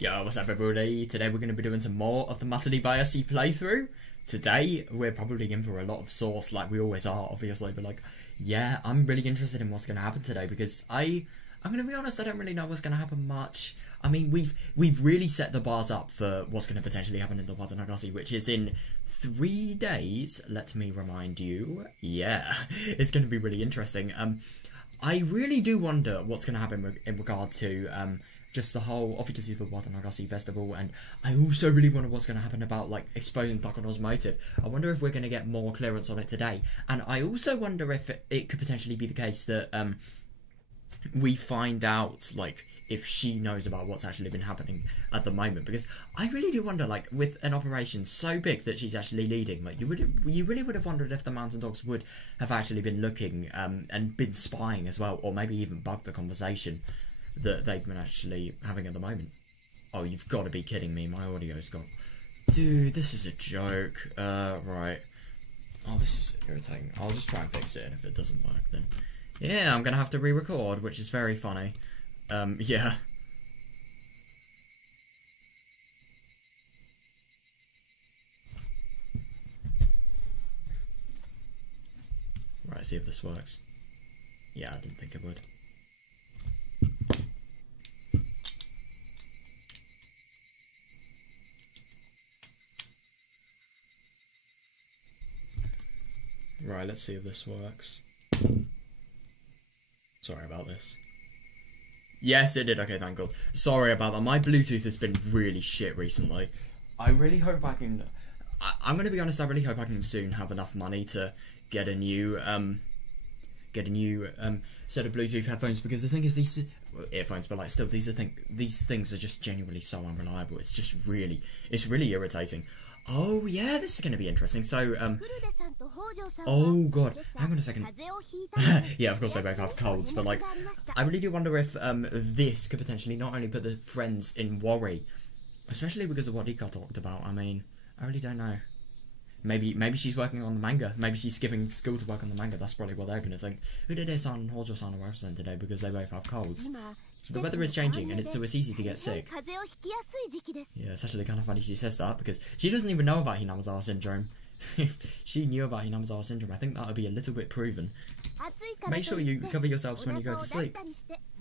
Yo, what's up everybody? Today we're going to be doing some more of the Matsuribayashi playthrough. Today we're probably in for a lot of sauce like we always are, obviously, but like, yeah, I'm really interested in what's going to happen today because I'm going to be honest, I don't really know what's going to happen much. I mean, we've really set the bars up for what's going to potentially happen in the Watanagasi, which is in 3 days, let me remind you. Yeah, it's going to be really interesting. I really do wonder what's going to happen in regard to just the whole, obviously, the Watanagasi festival, and I also really wonder what's going to happen about, like, exposing Takono's motive. I wonder if we're going to get more clearance on it today, and I also wonder if it could potentially be the case that we find out, like, if she knows about what's actually been happening at the moment, because I really do wonder, like, with an operation so big that she's actually leading, like, you really would have wondered if the Mountain Dogs would have actually been looking and been spying as well, or maybe even bugged the conversation that they've been actually having at the moment. Oh, you've got to be kidding me, my audio's gone. Dude, this is a joke. Right. Oh, this is irritating. I'll just try and fix it, and if it doesn't work, then yeah, I'm gonna have to re-record, which is very funny. Yeah. Right, see if this works. Yeah, I didn't think it would. Right, let's see if this works. Sorry about this. Yes, it did. Okay, thank God. Sorry about that. My Bluetooth has been really shit recently. I really hope I can... I'm going to be honest, I really hope I can soon have enough money to get a new set of Bluetooth headphones, because the thing is, these... Well, earphones, but like, still, these things are just genuinely so unreliable. It's just really... It's really irritating. Oh, yeah, this is going to be interesting. So, oh, God. Hang on a second. Yeah, of course they both have colds, but, like, I really do wonder if this could potentially not only put the friends in worry, especially because of what Rika talked about. I mean, I really don't know. Maybe she's working on the manga. Maybe she's skipping school to work on the manga. That's probably what they're going to think. Urudide-san and Hojo-san are absent today because they both have colds. The weather is changing, and so it's easy to get sick. Yeah, it's actually kind of funny she says that, because she doesn't even know about Hinamizawa syndrome. If she knew about Hinamizawa syndrome, I think that would be a little bit proven. Make sure you cover yourselves when you go to sleep.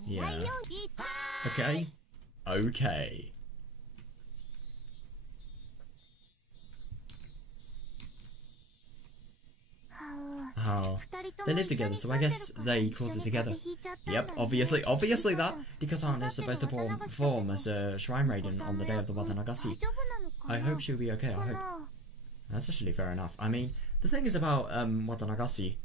Yeah. Okay. Okay. Oh, they live together, so I guess they quarter together. Yep, obviously that Rika-san is supposed to perform as a shrine maiden on the day of the Watanagasi. I hope she'll be okay, I hope. That's actually fair enough. I mean, the thing is about Watanagasi,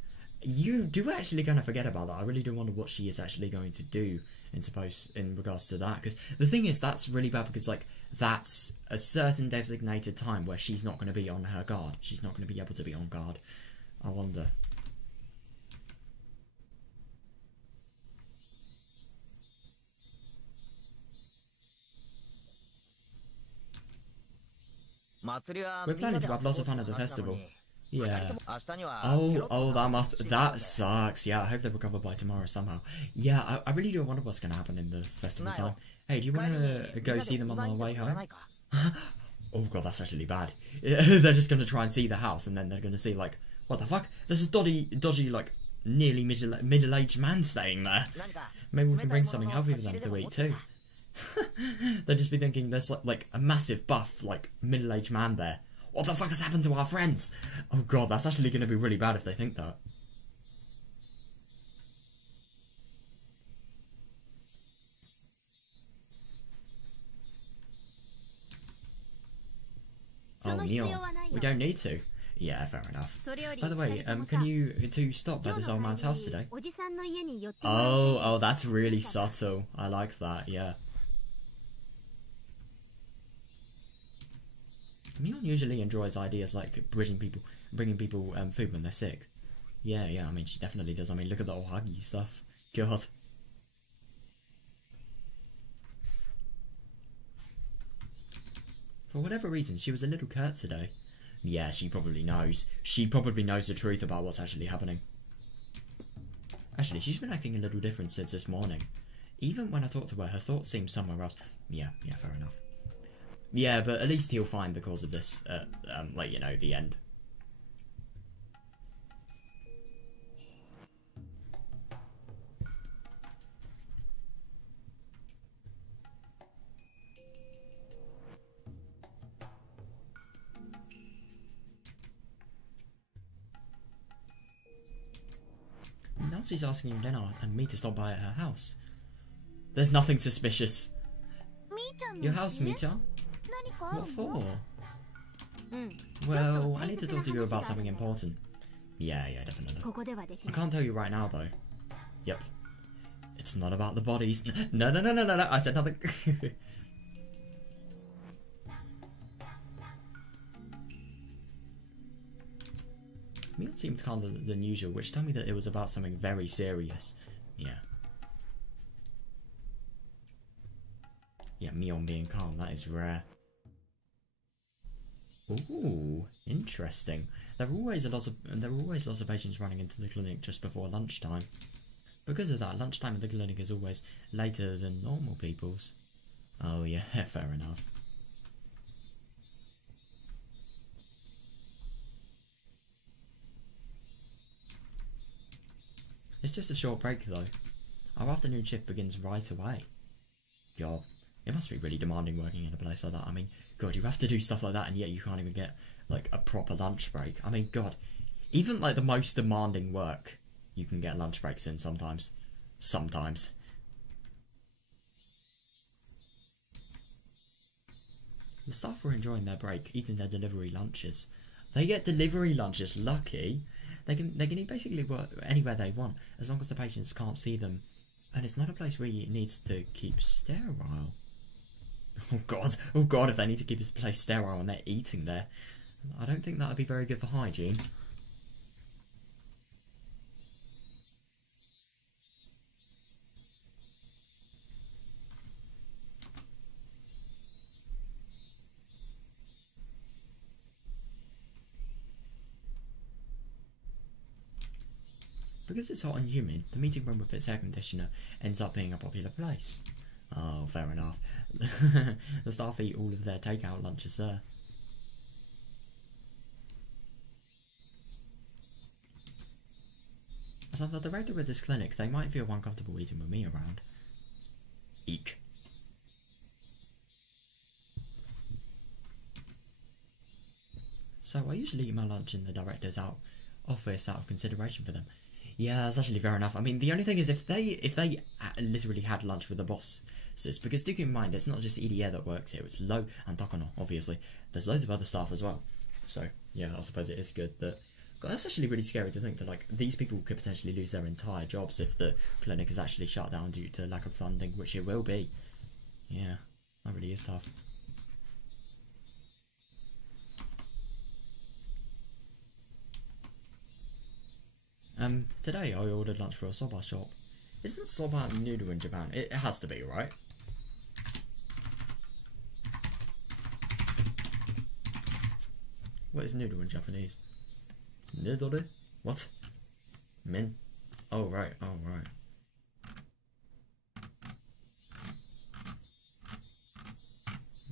you do actually kind of forget about that. I really do wonder what she is actually going to do in regards to that, because the thing is, that's really bad, because like, that's a certain designated time where she's not going to be on her guard. She's not going to be able to be on guard. I wonder. We're planning to have lots of fun at the festival. Yeah. Oh, that sucks. Yeah, I hope they recover by tomorrow somehow. Yeah, I really do wonder what's going to happen in the festival time. Hey, do you want to go see them on their way home? Oh God, that's actually bad. They're just going to try and see the house, and then they're going to see, like, what the fuck? There's a dodgy, like, nearly middle-aged man staying there. Maybe we can bring something healthy for them to eat too. They'd just be thinking there's like a massive buff, like, middle-aged man there. What the fuck has happened to our friends? Oh God, that's actually going to be really bad if they think that. Oh, Neil, we don't need to. Yeah, fair enough. By the way, can you two stop by this old man's house today? Oh, that's really subtle. I like that, yeah. Mion usually enjoys ideas like bringing people food when they're sick. Yeah, I mean, she definitely does. I mean, look at the old huggy stuff. God. For whatever reason, she was a little curt today. Yeah, she probably knows. She probably knows the truth about what's actually happening. Actually, she's been acting a little different since this morning. even when I talk to her thoughts seem somewhere else. Yeah, fair enough. Yeah, but at least he'll find the cause of this at, like, you know, the end. Now she's asking you dinner and me to stop by at her house. There's nothing suspicious. Your house, Michan? What for? Well, I need to talk to you about something important. Yeah, definitely. I can't tell you right now, though. Yep. It's not about the bodies. No, I said nothing. Mion seemed calmer than usual, which told me that it was about something very serious. Yeah. Yeah, Mion being calm, that is rare. Ooh, interesting. There were always lots of patients running into the clinic just before lunchtime. Because of that, lunchtime at the clinic is always later than normal people's. Oh yeah, fair enough. It's just a short break though. Our afternoon shift begins right away. God, it must be really demanding working in a place like that. I mean, God, you have to do stuff like that and yet you can't even get like a proper lunch break. I mean, God, even like the most demanding work, you can get lunch breaks in sometimes. Sometimes. The staff were enjoying their break, eating their delivery lunches. They get delivery lunches, lucky. They can eat basically anywhere they want, as long as the patients can't see them. And it's not a place where you needs to keep sterile. Oh god, if they need to keep this place sterile and they're eating there. I don't think that would be very good for hygiene. Because it's hot and humid, the meeting room with its air conditioner ends up being a popular place. Oh, fair enough. The staff eat all of their takeout lunches there. As I'm the director of this clinic, they might feel uncomfortable eating with me around. Eek. So I usually eat my lunch in the director's office out of consideration for them. Yeah, that's actually fair enough. I mean, the only thing is if they literally had lunch with the bosses, because do keep in mind, it's not just Irie that works here, it's Lo and Takano, obviously. There's loads of other staff as well. So, yeah, I suppose it is good that... God, that's actually really scary to think that, like, these people could potentially lose their entire jobs if the clinic is actually shut down due to lack of funding, which it will be. Yeah, that really is tough. Today I ordered lunch for a soba shop. Isn't soba noodle in Japan? It has to be, right? What is noodle in Japanese? Noodle? What? Min? Oh right,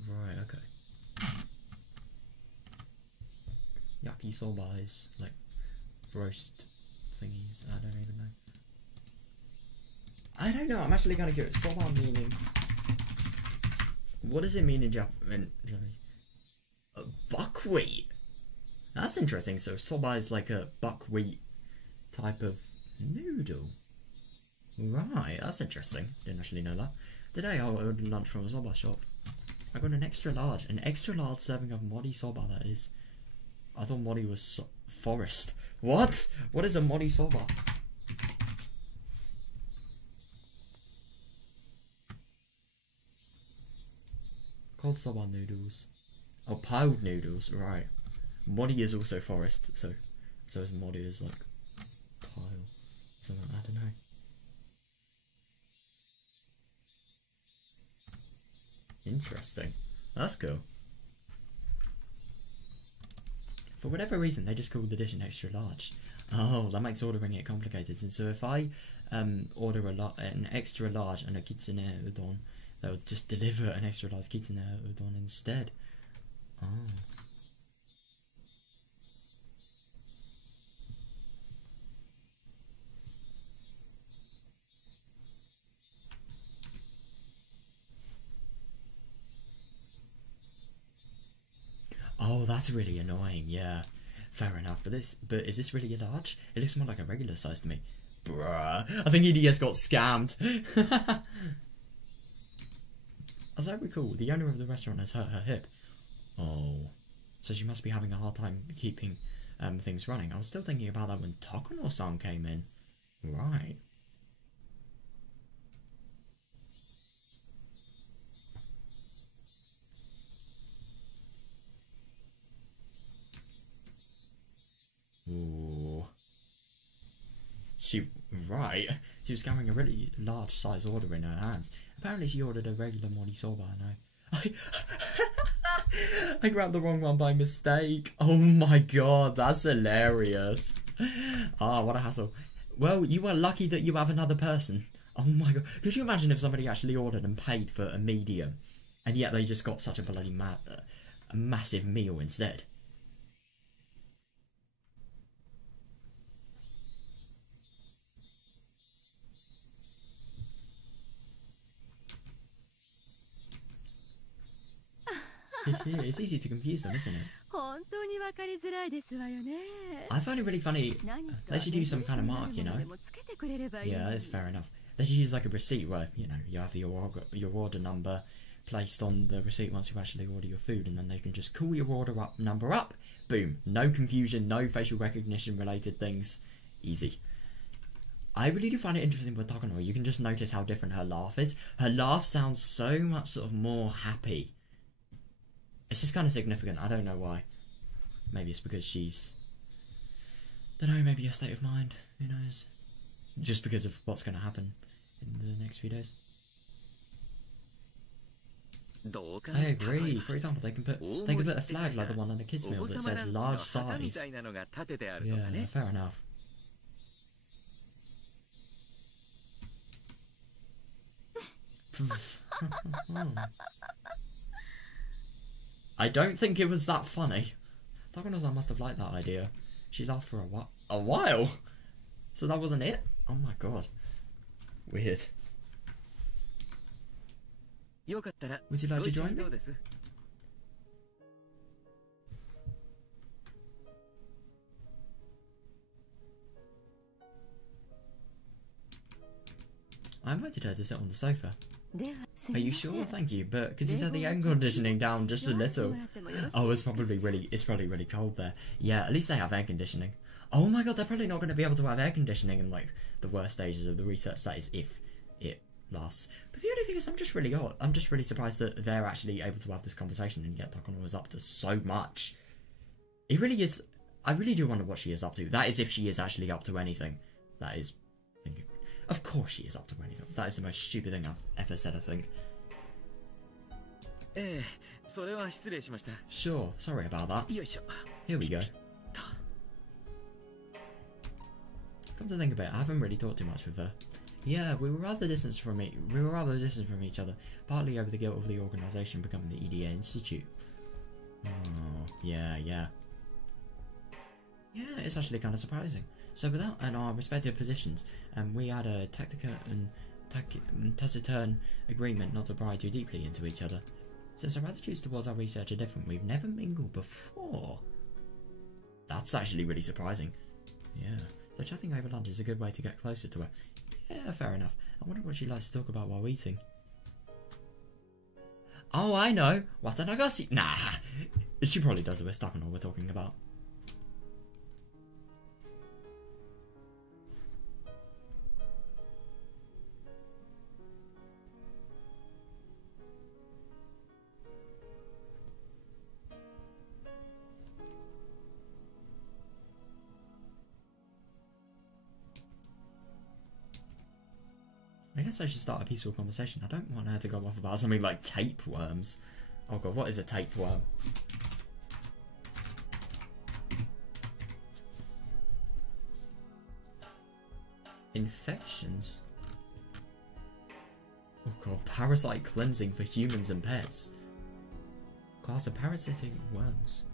Right, okay. Yakisoba is like roast thingies. I don't even know. I don't know. I'm actually kind of curious. Soba meaning. What does it mean in Japanese? Buckwheat. That's interesting. So soba is like a buckwheat type of noodle. Right. That's interesting. Didn't actually know that. Today I ordered lunch from a soba shop. I got an extra large serving of mori soba. That is. I thought mori was forest. What? What is a mori soba? Cold soba noodles. Oh, piled noodles, right. Mori is also forest, so mori is like pile. Something, I don't know. Interesting. That's cool. For whatever reason, they just called the dish an extra large. Oh, that makes ordering it complicated. And so if I order an extra large and a kitsune udon, they'll just deliver an extra large kitsune udon instead. Oh. Oh, that's really annoying. Yeah, fair enough. But is this really a large? It looks more like a regular size to me. Bruh, I think EDS got scammed. As I recall, the owner of the restaurant has hurt her hip. Oh, so she must be having a hard time keeping things running. I was still thinking about that when Takuno-san came in. Right. Ooh. She was carrying a really large size order in her hands. Apparently she ordered a regular morisoba and I grabbed the wrong one by mistake. Oh my god, that's hilarious. Ah, what a hassle. Well, you were lucky that you have another person. Oh my god. Could you imagine if somebody actually ordered and paid for a medium and yet they just got such a bloody massive meal instead? It's easy to confuse them, isn't it? I find it really funny. They should use some kind of mark, you know? Yeah, that's fair enough. They should use like a receipt where, you know, you have your order number placed on the receipt once you actually order your food, and then they can just call your number up, boom, no confusion, no facial recognition related things, easy. I really do find it interesting with Takuno. You can just notice how different her laugh is. Her laugh sounds so much sort of more happy. It's just kind of significant. I don't know why. Maybe it's because she's... don't know, maybe a state of mind. Who knows? Just because of what's going to happen in the next few days. I agree. For example, they can put a flag like the one on the kids' meal that says large size. Yeah, fair enough. I don't think it was that funny. Takuno-san must have liked that idea. She laughed for a while. So that wasn't it? Oh my god. Weird. Would you like to join me? I invited her to sit on the sofa. Are you sure? Thank you, but could you turn the air conditioning down just a little? Oh, it's probably really cold there. Yeah, at least they have air conditioning. Oh my god, they're probably not going to be able to have air conditioning in like the worst stages of the research, that is, if it lasts. But the only thing is, I'm just really surprised that they're actually able to have this conversation, and yet Takuno is up to so much. It really is. I really do wonder what she is up to. That is, if she is actually up to anything. That is. Of course she is up to anything. That is the most stupid thing I've ever said, I think. Sure, sorry about that. Here we go. Come to think of it, I haven't really talked too much with her. Yeah, we were rather distant from each other, partly over the guilt of the organisation becoming the EDA Institute. Oh, yeah. Yeah, it's actually kind of surprising. So without our respective positions, we had a taciturn agreement not to pry too deeply into each other. Since our attitudes towards our research are different, we've never mingled before. That's actually really surprising. Yeah, so chatting over lunch is a good way to get closer to her. Yeah, fair enough. I wonder what she likes to talk about while eating. Oh, I know! Watanagasi! Nah! She probably does if we're stuck on all we're talking about. I guess I should start a peaceful conversation. I don't want her to go off about something like tapeworms. Oh god, what is a tapeworm? Infections? Oh god, parasite cleansing for humans and pets. Class of parasitic worms.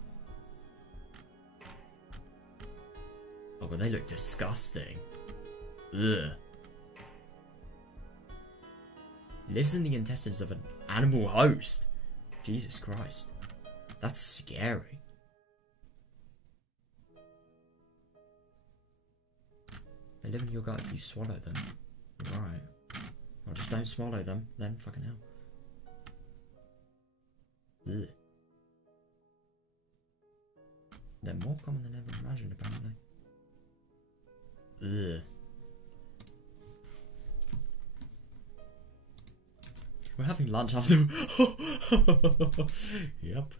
Oh god, they look disgusting. Ugh. Lives in the intestines of an animal host. Jesus Christ. That's scary. They live in your gut if you swallow them. Right. Well, just don't swallow them, then fucking hell. Ugh. They're more common than ever imagined, apparently. Ugh. We're having lunch after. Yep.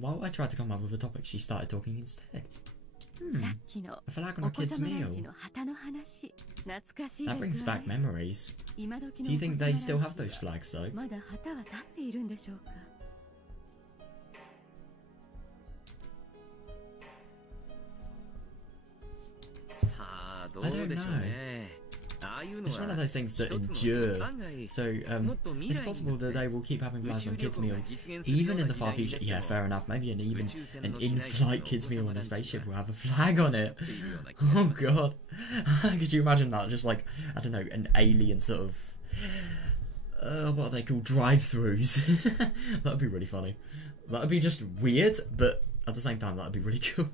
While I tried to come up with a topic, she started talking instead. A flag on a kid's meal. That brings back memories. Do you think they still have those flags though? I don't know. It's one of those things that endure. So, it's possible that they will keep having flags on kids' meals, even in the far future. Yeah, fair enough. Maybe an in-flight kids' meal on a spaceship will have a flag on it. Oh god. Could you imagine that? Just like, I don't know, an alien sort of... what are they called? Drive-thrus. That would be really funny. That would be just weird, but at the same time, that would be really cool.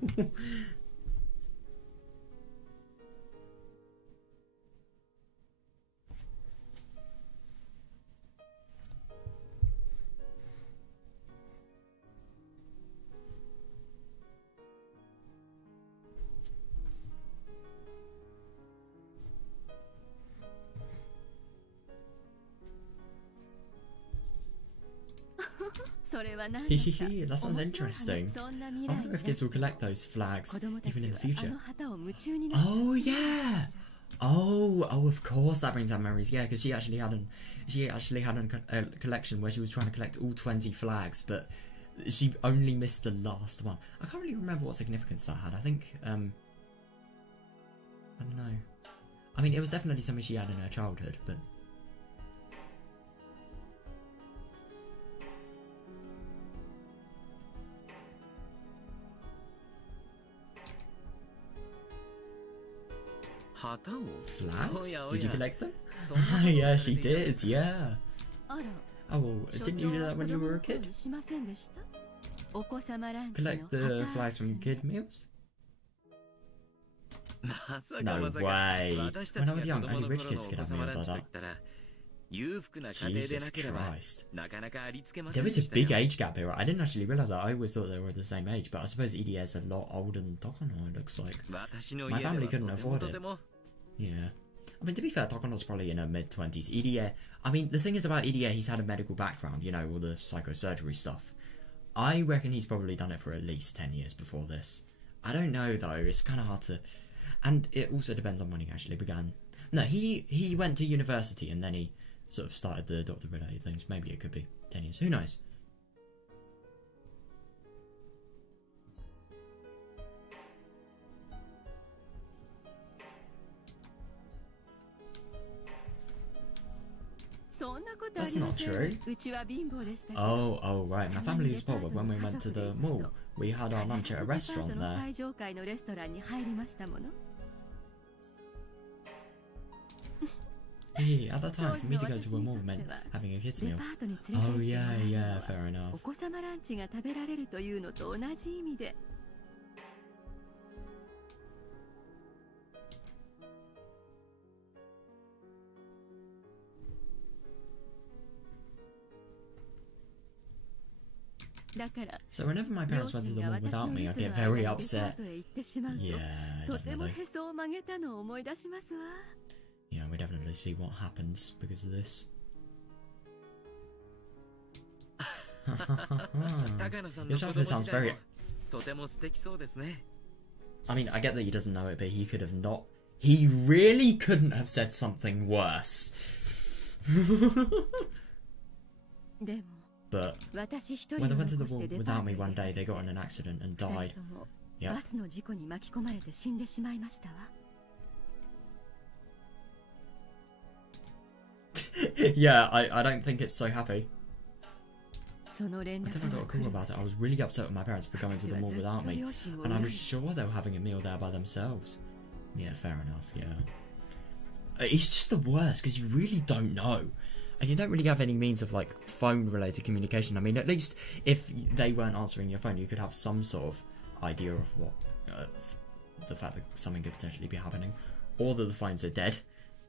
That sounds interesting. I wonder if kids will collect those flags even in the future. Oh yeah. Oh, of course that brings up memories. Yeah, because she actually had a collection where she was trying to collect all 20 flags, but she only missed the last one. I can't really remember what significance that had. I think I don't know. I mean, it was definitely something she had in her childhood, but. Flags? Did you collect them? Yeah, she did, yeah. Oh, well, didn't you do that when you were a kid? Collect the flags from kid meals? No way. When I was young, only rich kids could have meals like that. Jesus Christ. There was a big age gap here. I didn't actually realise that. I always thought they were the same age, but I suppose EDA is a lot older than Tokono, it looks like. My family couldn't afford it. Yeah. I mean, to be fair, Tokono's probably in her mid-20s. EDA, I mean, the thing is about EDA, he's had a medical background, you know, all the psychosurgery stuff. I reckon he's probably done it for at least 10 years before this. I don't know, though. It's kind of hard to... And it also depends on when he actually began. No, he went to university and then he sort of started the doctor-related things. Maybe it could be 10 years. Who knows? That's not true. Oh, right. My family is poor, but when we went to the mall, we had our lunch at a restaurant there. Hey, at that time, for me to go to a mall meant having a kids meal. Oh, yeah, fair enough. So whenever my parents went to the mall without me, I'd get very upset. Yeah, definitely. Yeah, we definitely see what happens because of this. Your chocolate sounds very... I mean, I get that he doesn't know it, but he could have not... He really couldn't have said something worse. But when they went to the wall without me one day, they got in an accident and died. Yeah. Yeah, I don't think it's so happy. Until I got a call about it, I was really upset with my parents for going to the mall without me, and I was sure they were having a meal there by themselves. Yeah, fair enough, yeah. It's just the worst, because you really don't know. And you don't really have any means of, like, phone-related communication. I mean, at least if they weren't answering your phone, you could have some sort of idea of what... the fact that something could potentially be happening. Or that the phones are dead.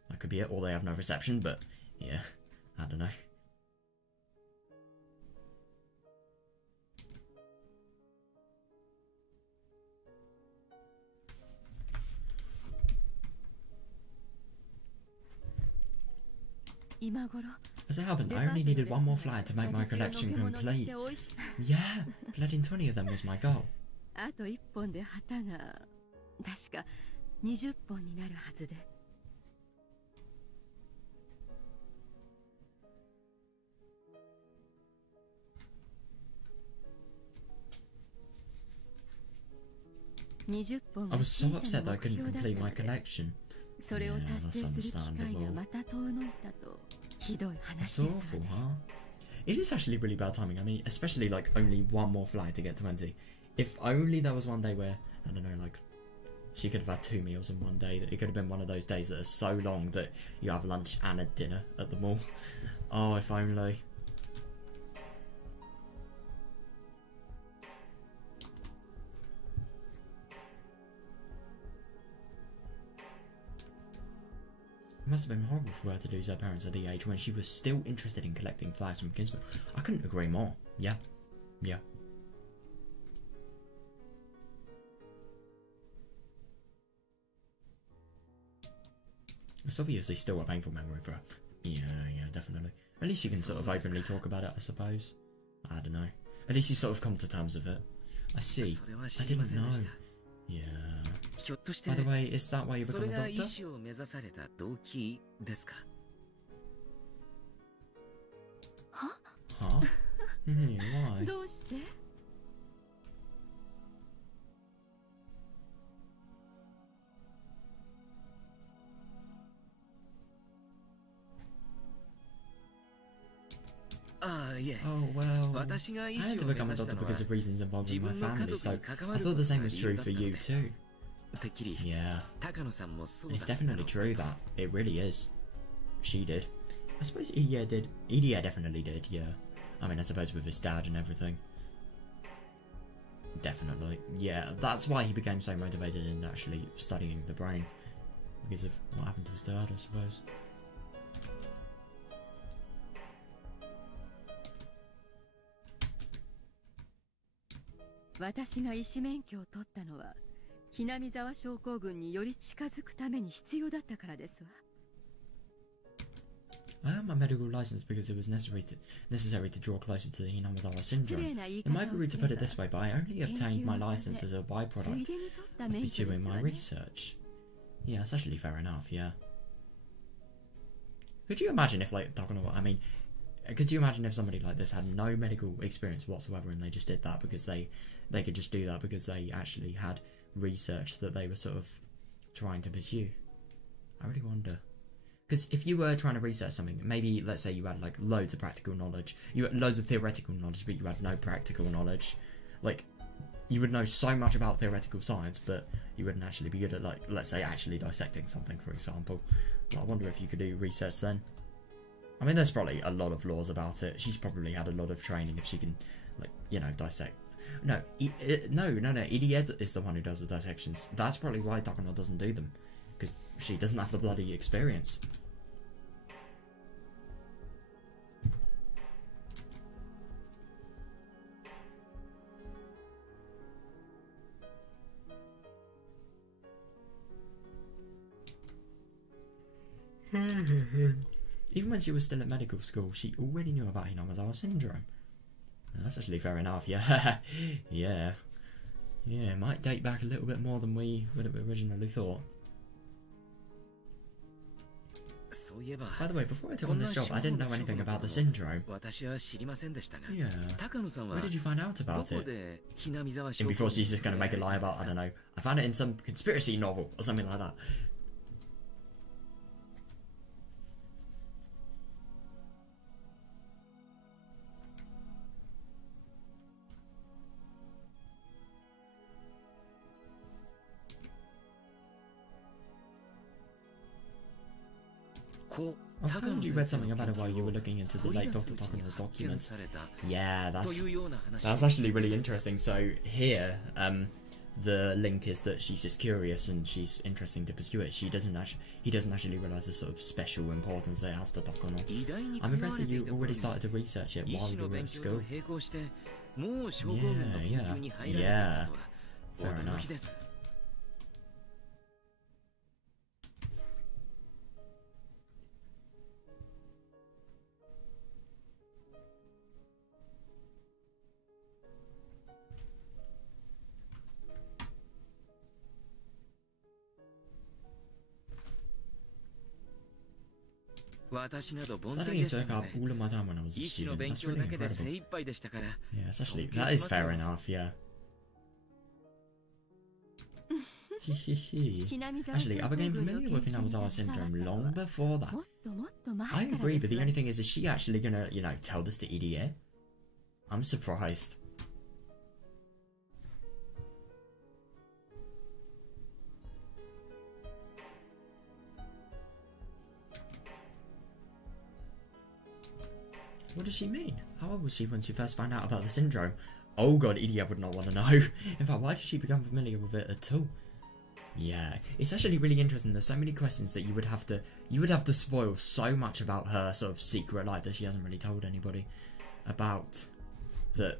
That could be it. Or they have no reception, but, yeah, I don't know. As it happened, I only needed one more flight to make my collection complete. Yeah, collecting 20 of them was my goal. I was so upset that I couldn't complete my collection. Yeah, that's understandable. That's awful, huh? It is actually really bad timing. I mean, especially like only one more flight to get 20. If only there was one day where, I don't know, like she could have had 2 meals in one day. That it could have been one of those days that are so long that you have lunch and a dinner at the mall. Oh, if only. It must have been horrible for her to lose her parents at the age when she was still interested in collecting flags from kinsmen. I couldn't agree more. Yeah. Yeah. It's obviously still a painful memory for her. Yeah, definitely. At least you can sort of openly talk about it, I suppose. I don't know. At least you sort of come to terms with it. I see. I didn't know. Yeah. By the way, is that why you become a doctor? Huh? Why? Oh well, I had to become a doctor because of reasons involving my family, so I thought the same was true for you too. Yeah, it's definitely true that. It really is. She did. I suppose Idia did. Idia definitely did, yeah. I mean, I suppose with his dad and everything. Definitely. Yeah, that's why he became so motivated in actually studying the brain. Because of what happened to his dad, I suppose. I earned my medical license because it was necessary to draw closer to the Hinamizawa syndrome. It might be rude to put it this way, but I only obtained my license as a byproduct of pursuing my research. Yeah, that's actually fair enough, yeah. Could you imagine if, like, I mean, could you imagine if somebody like this had no medical experience whatsoever and they just did that because they could just do that because they actually had research that they were sort of trying to pursue? I really wonder. Because if you were trying to research something, maybe, let's say you had, like, loads of practical knowledge. You had loads of theoretical knowledge, but you had no practical knowledge. Like, you would know so much about theoretical science, but you wouldn't actually be good at, like, let's say, actually dissecting something, for example. Well, I wonder if you could do research then. I mean, there's probably a lot of laws about it. She's probably had a lot of training if she can, like, you know, dissect. No, no. Idied is the one who does the dissections. That's probably why Takano doesn't do them. Because she doesn't have the bloody experience. Even when she was still at medical school, she already knew about Hinamizawa syndrome. That's actually fair enough, yeah. Yeah, it might date back a little bit more than we would have originally thought. By the way, before I took on this job, I didn't know anything about the syndrome. Yeah. Where did you find out about it? And before she's just going to make a lie about, I don't know, I found it in some conspiracy novel or something like that. I was told you read something about it while you were looking into the late Dr. Takano's documents. Yeah, that's actually really interesting. So here, the link is that she's just curious and she's interesting to pursue it. He doesn't actually realise the sort of special importance that it has to Takano. I'm impressed that you already started to research it while you were at school. Yeah. Fair enough. Studying took up all of my time when I was a student. That's really incredible. Yeah, especially that is fair enough. Yeah. Actually, I became familiar with Higurashi syndrome long before that. I agree, but the only thing is she actually gonna, you know, tell this to idiot? I'm surprised. What does she mean? How old was she when she first found out about the syndrome? Oh god, idiot would not want to know. In fact, why did she become familiar with it at all? Yeah, it's actually really interesting. There's so many questions that you would have to spoil so much about her sort of secret life that she hasn't really told anybody about. That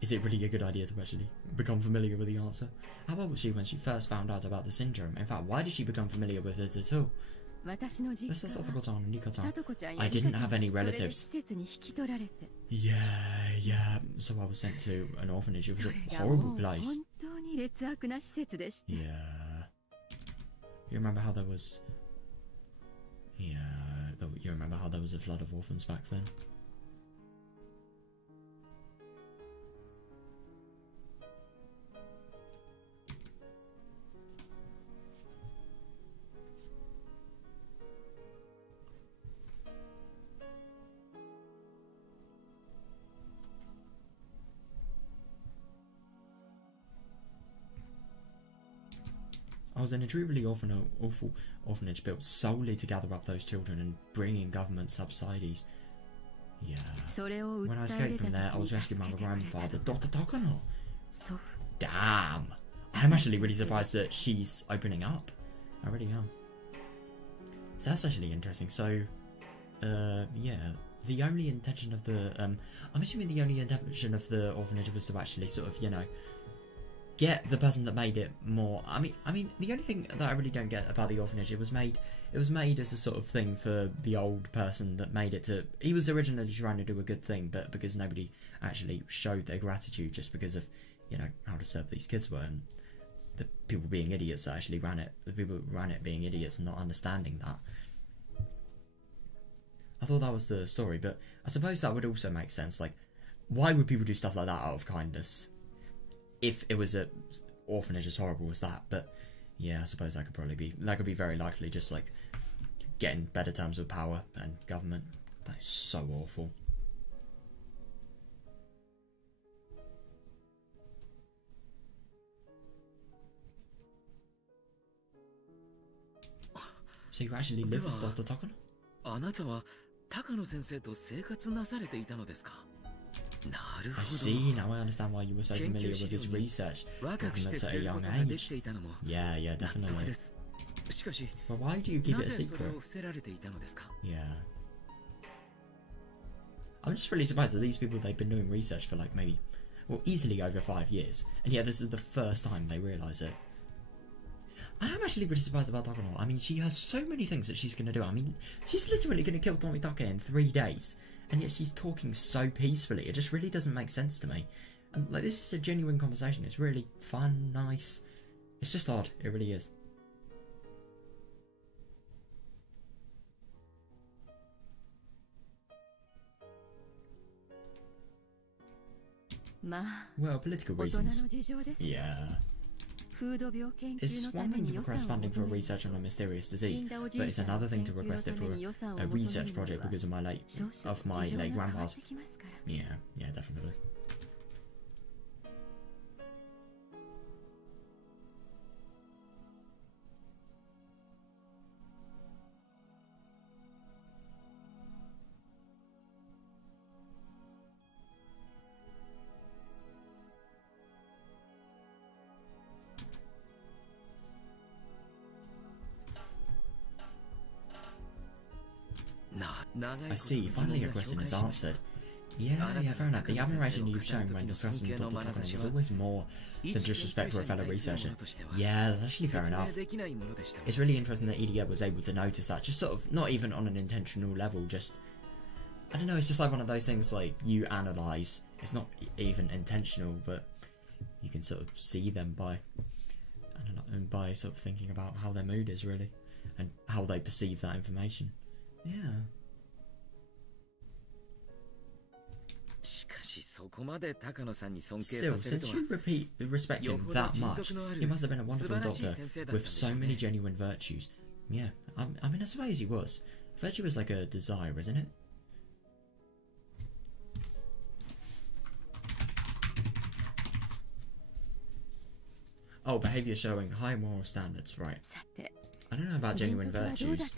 is it really a good idea to actually become familiar with the answer? How old was she when she first found out about the syndrome? In fact, why did she become familiar with it at all? Mr. Satoko-chan and Nico-chan, I didn't have any relatives. Yeah, so I was sent to an orphanage. It was a horrible place. Yeah. You remember how there was... Yeah, you remember how there was a flood of orphans back then? I was in a truly awful orphanage built solely to gather up those children and bring in government subsidies. Yeah. When I escaped from there, I was rescued by my grandfather, Dr. Takano. Damn. I'm actually really surprised that she's opening up. I really am. So that's actually interesting. So, yeah. The only intention of the, I'm assuming the only intention of the orphanage was to actually sort of, you know, get the person that made it more. I mean, the only thing that I really don't get about the orphanage, it was made as a sort of thing for the old person that made it to. He was originally trying to do a good thing, but because nobody actually showed their gratitude, just because of, you know, how disturbed these kids were and the people being idiots that actually ran it. The people who ran it being idiots and not understanding that. I thought that was the story, but I suppose that would also make sense. Like, why would people do stuff like that out of kindness? If it was a orphanage as horrible as that, but yeah, I suppose that could be very likely just like getting better terms with power and government. That is so awful. So you actually live with Dr. Takano? I see, now I understand why you were so familiar with his research documents at a young age. Yeah, definitely. But why do you keep it a secret? Yeah. I'm just really surprised that these people, they've been doing research for like maybe, well, easily over 5 years. And yeah, this is the first time they realise it. I am actually pretty surprised about Takano. I mean, she has so many things that she's going to do. I mean, she's literally going to kill Tomitake in 3 days. And yet she's talking so peacefully. It just really doesn't make sense to me. And like, this is a genuine conversation. It's really fun, nice. It's just odd. It really is. Well, political reasons. Yeah. It's one thing to request funding for a research on a mysterious disease, but it's another thing to request it for a research project because of my late grandpa's. Yeah, definitely. I see, finally your question is answered. Yeah, fair enough. The admiration you've shown when discussing Dr. Takano was always more than just respect for a fellow researcher. Yeah, that's actually fair enough. It's really interesting that Idia was able to notice that, just sort of, not even on an intentional level, just, I don't know, it's just like one of those things like you analyse, it's not even intentional, but you can sort of see them by, I don't know, by sort of thinking about how their mood is really, and how they perceive that information. Yeah. Still, since you respect him that much, he must have been a wonderful doctor with so many genuine virtues. Yeah, I mean, I suppose he was. Virtue is like a desire, isn't it? Oh, behaviour showing high moral standards, right. I don't know about genuine virtues.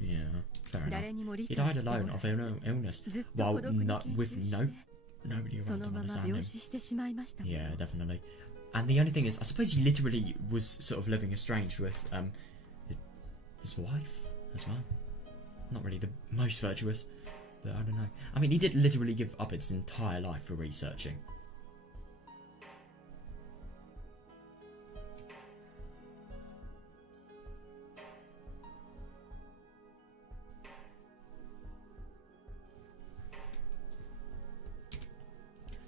Yeah, fair enough. He died alone of illness, while with nobody around to understand him. Yeah, definitely. And the only thing is, I suppose he literally was sort of living estranged with his wife as well. Not really the most virtuous, but I don't know. I mean, he did literally give up his entire life for researching.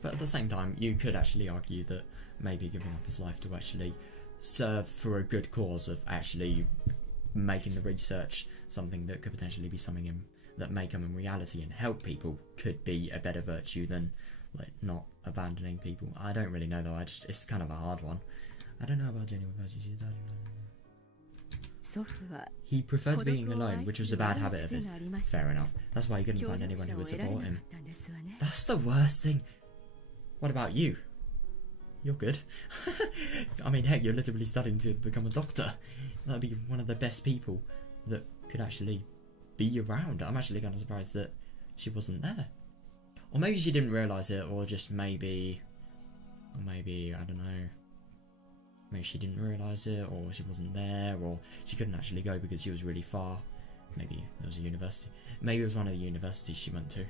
But at the same time, you could actually argue that maybe giving up his life to actually serve for a good cause of actually making the research something that could potentially be something that may come in reality and help people could be a better virtue than like not abandoning people. I don't really know though. It's kind of a hard one. I don't know about genuine virtues. He preferred being alone, which was a bad habit of his. Fair enough. That's why he couldn't find anyone who would support him. That's the worst thing. What about you? You're good. I mean, heck, you're literally studying to become a doctor. That'd be one of the best people that could actually be around. I'm actually kind of surprised that she wasn't there. Or maybe she didn't realise it, or just maybe... Or maybe, I don't know. Maybe she didn't realise it, or she wasn't there, or she couldn't actually go because she was really far. Maybe there was a university. Maybe it was one of the universities she went to.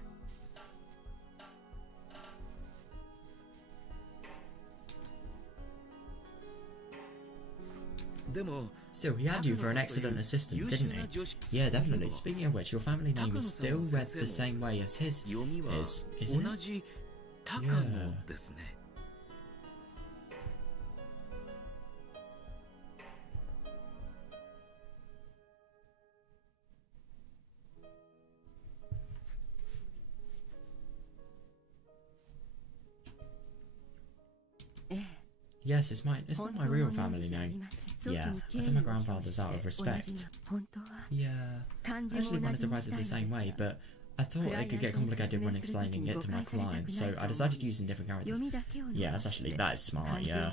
Still, he had you for an excellent assistant, didn't he? Yeah, definitely. Speaking of which, your family name is still read the same way as his is, isn't it? Yeah. Yes, it's not my real family name. Yeah, I took my grandfather's out of respect. Yeah, I actually wanted to write it the same way, but I thought it could get complicated when explaining it to my clients, so I decided using different characters. Yeah, that is smart, yeah.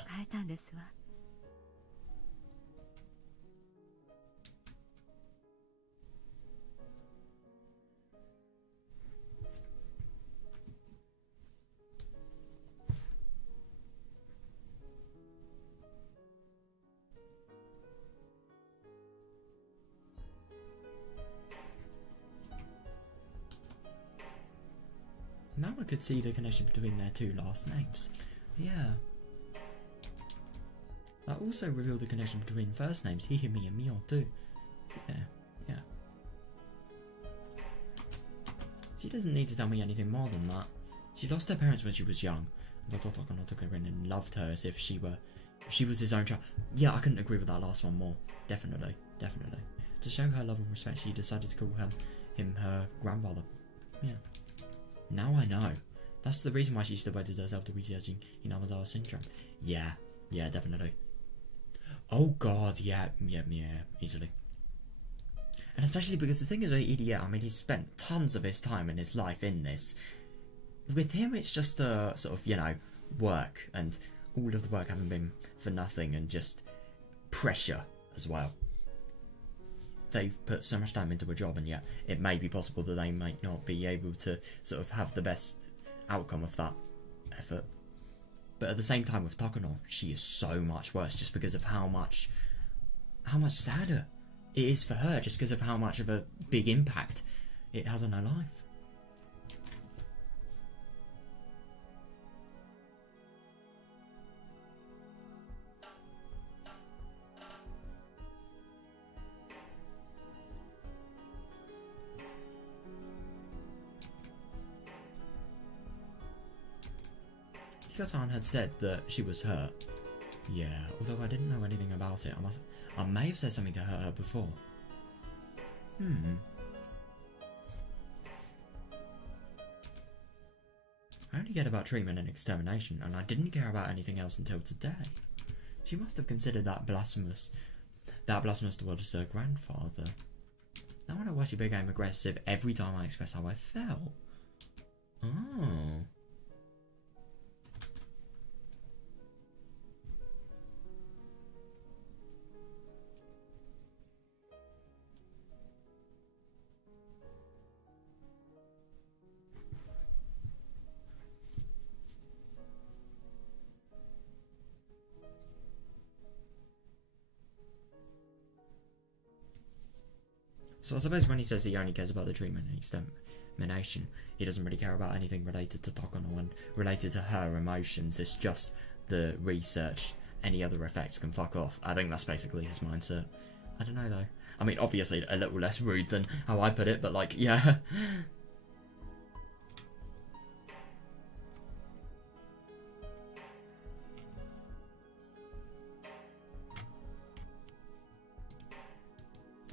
Now I could see the connection between their two last names. Yeah. That also revealed the connection between first names, Hihimi and Mion too. Yeah. She doesn't need to tell me anything more than that. She lost her parents when she was young. Dr. Takano took her in and loved her as if she was his own child. Yeah, I couldn't agree with that last one more. Definitely. To show her love and respect, she decided to call him her grandfather. Yeah. Now I know. That's the reason why she devoted herself to researching Inamazawa syndrome. Yeah, definitely. Oh god, yeah, easily. And especially because the thing is with EDA, I mean, he's spent tons of his time and his life in this. With him, it's just a sort of, you know, work, and all of the work having been for nothing, and just pressure as well. They've put so much time into a job, and yet it may be possible that they might not be able to sort of have the best outcome of that effort. But at the same time with Takano, she is so much worse just because of how much sadder it is for her, just because of how much of a big impact it has on her life. Hikatan had said that she was hurt. Yeah, although I didn't know anything about it. I may have said something to her before. I only cared about treatment and extermination, and I didn't care about anything else until today. She must have considered that blasphemous towards her grandfather. Now I know why she became aggressive every time I expressed how I felt. Oh. So I suppose when he says he only cares about the treatment and extermination, he doesn't really care about anything related to Takano and related to her emotions. It's just the research. Any other effects can fuck off. I think that's basically his mindset. I don't know though. I mean, obviously a little less rude than how I put it, but like, yeah.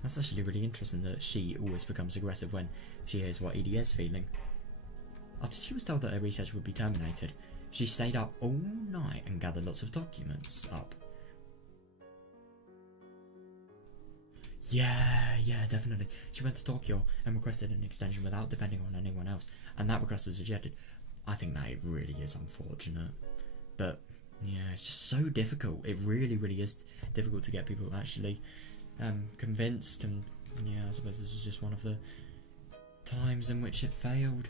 That's actually really interesting that she always becomes aggressive when she hears what ED is feeling. After she was told that her research would be terminated, she stayed up all night and gathered lots of documents up. Yeah, definitely. She went to Tokyo and requested an extension without depending on anyone else, and that request was rejected. I think that it really is unfortunate. But, yeah, it's just so difficult. It really is difficult to get people actually convinced, and yeah, I suppose this was just one of the times in which it failed.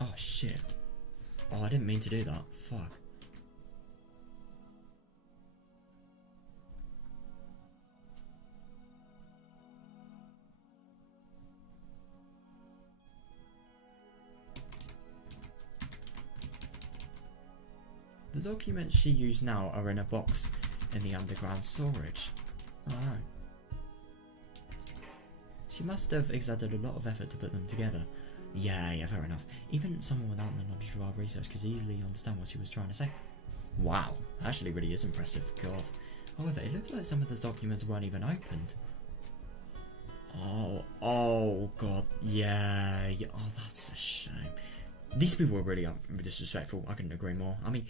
Oh shit. Oh, I didn't mean to do that. Fuck. The documents she used now are in a box in the underground storage. Alright. She must have exerted a lot of effort to put them together. Yeah, fair enough. Even someone without the knowledge of our research could easily understand what she was trying to say. Wow, actually really is impressive, God. However, it looks like some of those documents weren't even opened. Oh God, yeah. Oh, that's a shame. These people were really disrespectful, I couldn't agree more. I mean,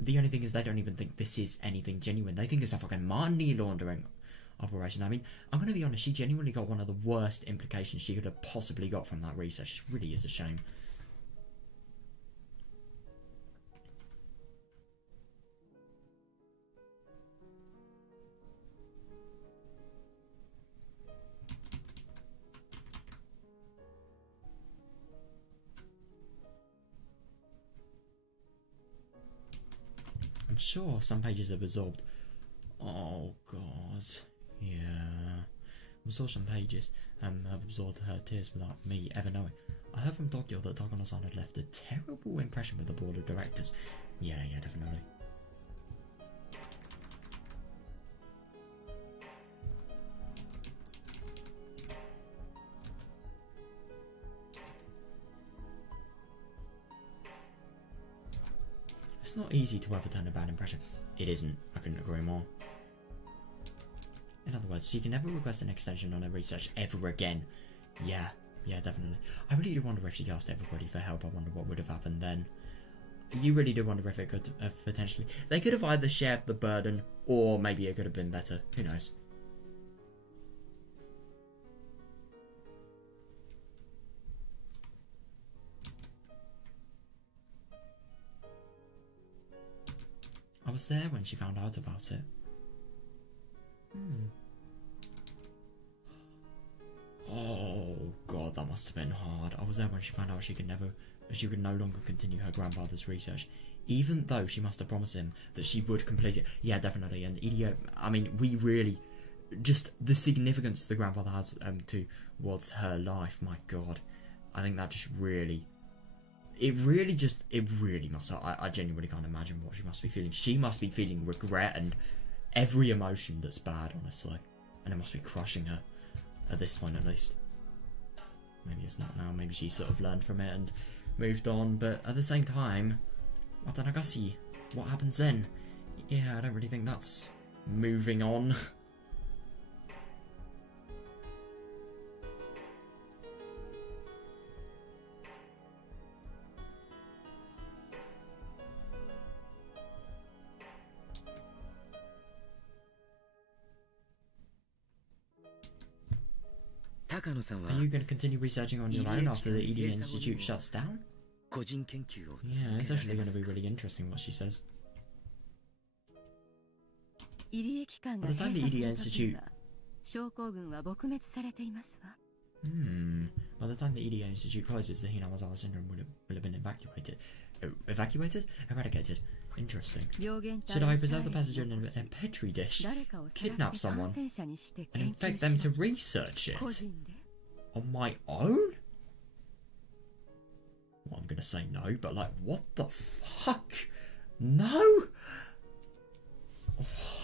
the only thing is they don't even think this is anything genuine. They think it's a fucking money laundering operation. I mean, I'm going to be honest, she genuinely got one of the worst implications she could have possibly got from that research. It really is a shame. I'm sure some pages have absorbed. Oh God, yeah. I'm sure some pages have absorbed her tears without me ever knowing. I heard from Tokyo that Takano-san had left a terrible impression with the board of directors. Yeah, definitely. It's not easy to overturn a bad impression. It isn't, I couldn't agree more. In other words, she can never request an extension on her research ever again. Yeah, definitely. I really do wonder if she asked everybody for help. I wonder what would have happened then. You really do wonder if it could have potentially... They could have either shared the burden, or maybe it could have been better. Who knows? I was there when she found out about it. Oh god, that must have been hard. I was there when she found out she could no longer continue her grandfather's research, even though she must have promised him that she would complete it. Yeah, definitely. And idiot. I mean, we really, just the significance the grandfather has towards her life. My god, I think that just really. It really must. I genuinely can't imagine what she must be feeling. She must be feeling regret and every emotion that's bad, honestly. And it must be crushing her, at this point at least. Maybe it's not now, maybe she sort of learned from it and moved on, but at the same time, Watanagasi, what happens then? Yeah, I don't really think that's moving on. Are you going to continue researching on your own after the EDA Institute shuts down? Yeah, it's actually going to be really interesting what she says. By the time the EDA Institute... By the time the EDA Institute closes, the Hinamazawa syndrome will have been evacuated. Eradicated. Interesting. Should I preserve the pathogen in a petri dish, kidnap someone, and infect them to research it? On my own? Well, I'm gonna say no, but like, what the fuck? No?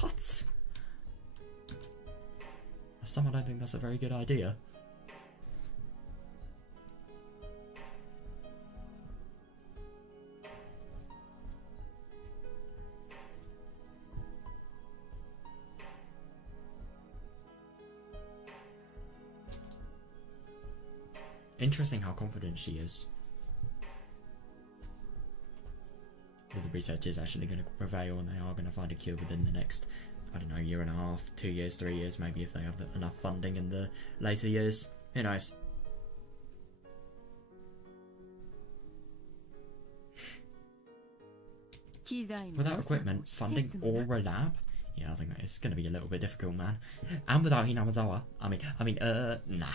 What? Somehow I don't think that's a very good idea. Interesting how confident she is that the research is actually going to prevail and they are going to find a cure within the next, I don't know, year and a half, 2 years, 3 years, maybe if they have enough funding in the later years. Who knows? Without equipment, funding, or a lab? Yeah, I think that is going to be a little bit difficult, man. And without Hinamazawa, nah.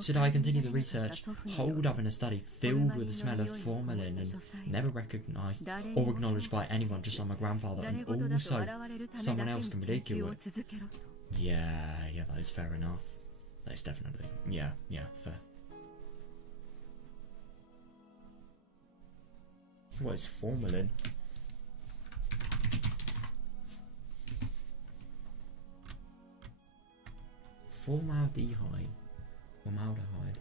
Should I continue the research, holed up in a study filled with the smell of formalin and never recognised or acknowledged by anyone, just like my grandfather, and also someone else can ridicule it? Yeah, that is fair enough. That is definitely, yeah, fair. What is formalin? Formaldehyde. Formaldehyde.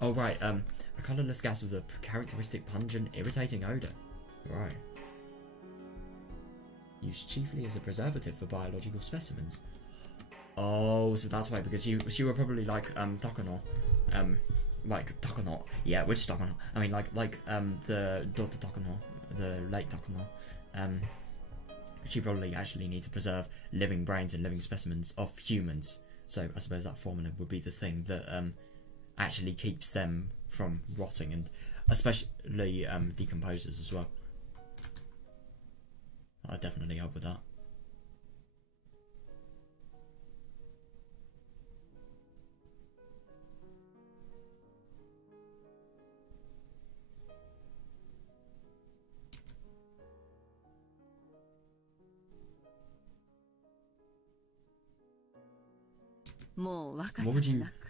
Oh right, a colourless gas with a characteristic pungent, irritating odour. Right. Used chiefly as a preservative for biological specimens. Oh, so that's why, because you were probably like Takono. Like Takono. Yeah, which Takono? I mean like the Dr. Takono, the late Takono. She probably actually need to preserve living brains and living specimens of humans. So I suppose that formalin would be the thing that actually keeps them from rotting and especially decomposes as well. I'd definitely help with that.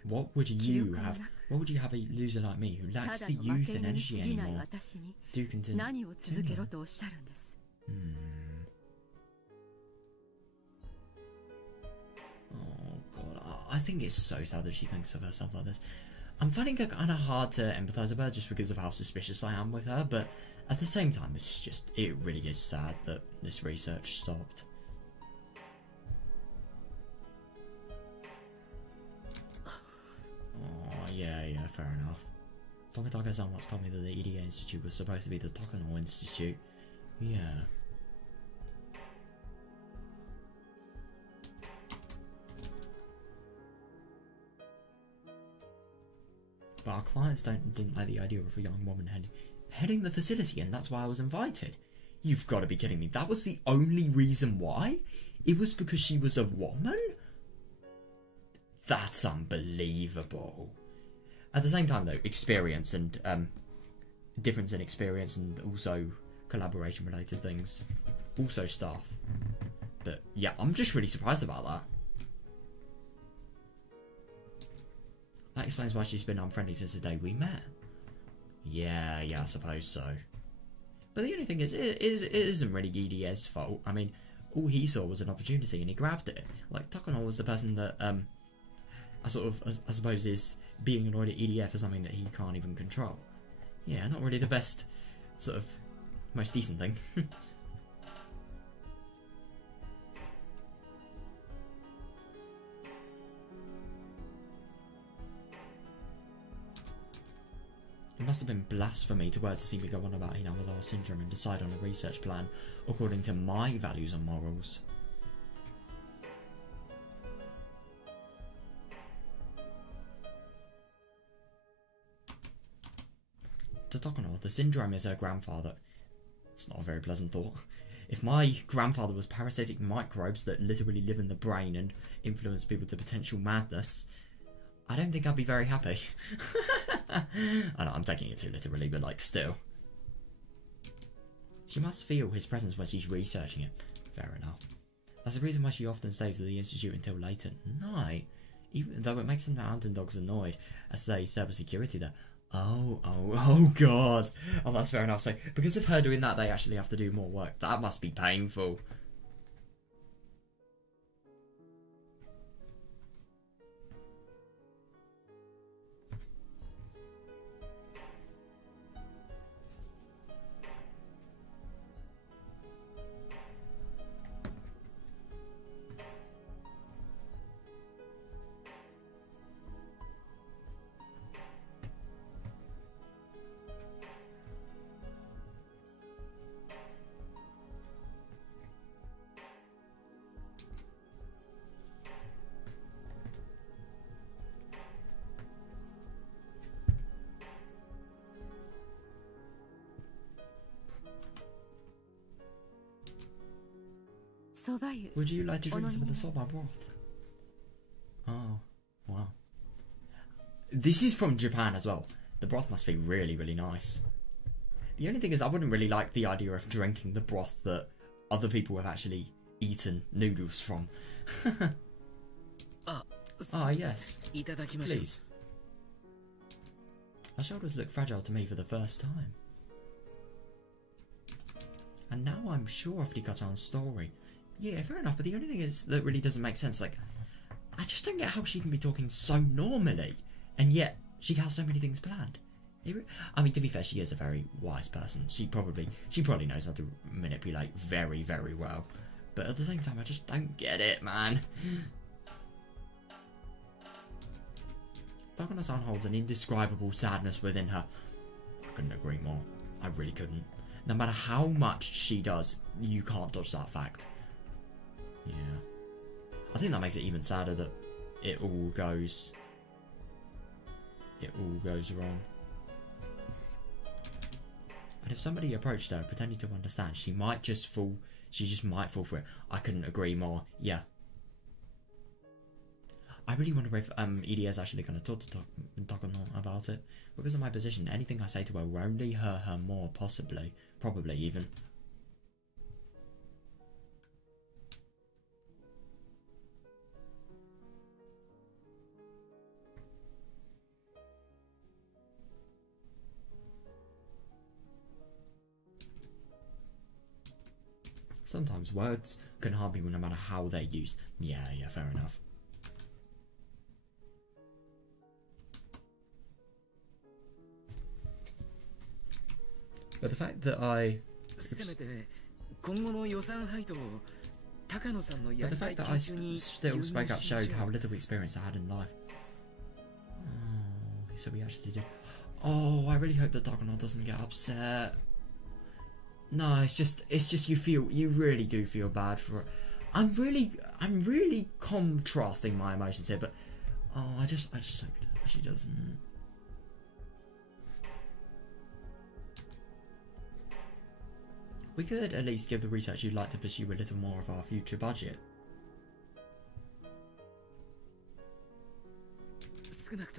What would you have a loser like me who lacks the youth and energy anymore do continue? Oh god, I think it's so sad that she thinks of herself like this. I'm finding it kind of hard to empathise with her just because of how suspicious I am with her, but at the same time, this is just, it really is sad that this research stopped. Oh, yeah, fair enough. Tomitaka-san once told me that the EDA Institute was supposed to be the Takano Institute. Yeah. But our clients didn't like the idea of a young woman heading the facility, and that's why I was invited. You've got to be kidding me. That was the only reason why? It was because she was a woman? That's unbelievable. At the same time, though, experience and difference in experience and also collaboration-related things, also staff. But yeah, I'm just really surprised about that. That explains why she's been unfriendly since the day we met. Yeah, I suppose so. But the only thing is, it isn't really EDS's fault. I mean, all he saw was an opportunity and he grabbed it. Like, Takano was the person that, I suppose is being annoyed at EDF for something that he can't even control. Yeah, not really the best, most decent thing. It must have been blasphemy to see me go on about Hinamazawa syndrome and decide on a research plan according to my values and morals. To Takano, the syndrome is her grandfather. It's not a very pleasant thought. If my grandfather was parasitic microbes that literally live in the brain and influence people to potential madness, I don't think I'd be very happy. I know, I'm taking it too literally, but like, still. She must feel his presence when she's researching it. Fair enough. That's the reason why she often stays at the Institute until late at night. Even though it makes some mountain dogs annoyed, as they serve as security there. Oh god. Oh, that's fair enough. So, because of her doing that, they actually have to do more work. That must be painful. Would you like to drink some of the soba broth? Oh, wow. This is from Japan as well. The broth must be really, really nice. The only thing is I wouldn't really like the idea of drinking the broth that other people have actually eaten noodles from. Ah, yes. Please. Her shoulders look fragile to me for the first time. And now I'm sure of Rika-chan's story. Yeah, fair enough, but the only thing is that really doesn't make sense. Like, I just don't get how she can be talking so normally, and yet she has so many things planned. I mean, to be fair, she is a very wise person. She probably knows how to manipulate very, very well. But at the same time, I just don't get it, man. Takano-san holds an indescribable sadness within her. I couldn't agree more. I really couldn't. No matter how much she does, you can't dodge that fact. Yeah. I think that makes it even sadder that it all goes wrong. And if somebody approached her pretending to understand, she just might fall for it. I couldn't agree more. Yeah. I really wonder if EDA is actually going to talk to Takano about it. Because of my position, anything I say to her will only hurt her more, possibly. Probably even. Sometimes words can harm people no matter how they're used. Yeah, fair enough. But the fact that I... But the fact that I still spoke up showed how little experience I had in life. Oh, so we actually did. Oh, I really hope that Dagono doesn't get upset. No, it's just you really do feel bad for it. I'm really contrasting my emotions here, but oh, I just hope she doesn't. We could at least give the research you'd like to pursue a little more of our future budget.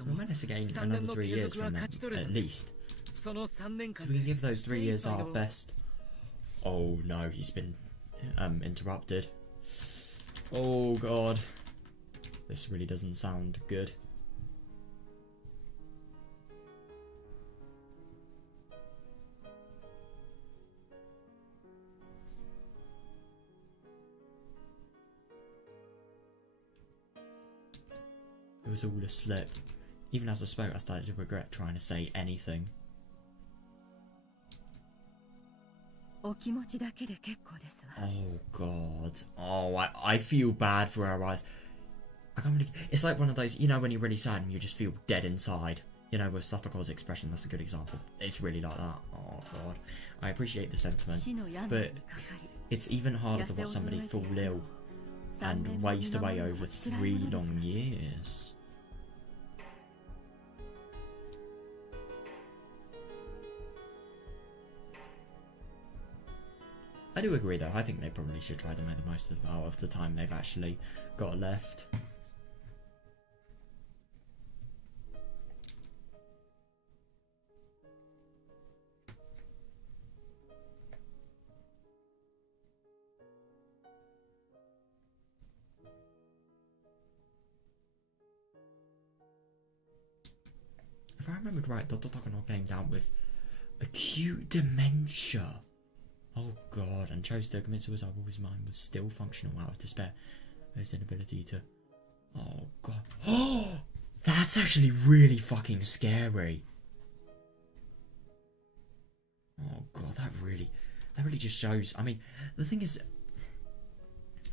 We'll manage to gain another 3 years from them, at least. So we can give those 3 years our best. Oh no, he's been interrupted. Oh god. This really doesn't sound good. It was all a slip. Even as I spoke, I started to regret trying to say anything. Oh god. Oh, I feel bad for her eyes. I can't really... It's like one of those, you know, when you're really sad and you just feel dead inside. You know, with Satoko's expression, that's a good example. It's really like that. Oh god. I appreciate the sentiment, but it's even harder to watch somebody fall ill and waste away over 3 long years. I do agree though, I think they probably should try to make the most of the time they've actually got left. If I remembered right, Dr. Takano came down with acute dementia. Oh god, and chose to commit suicide while his mind was still functional out of despair. His inability to... Oh god. Oh! That's actually really fucking scary. Oh god, that really just shows... I mean, the thing is...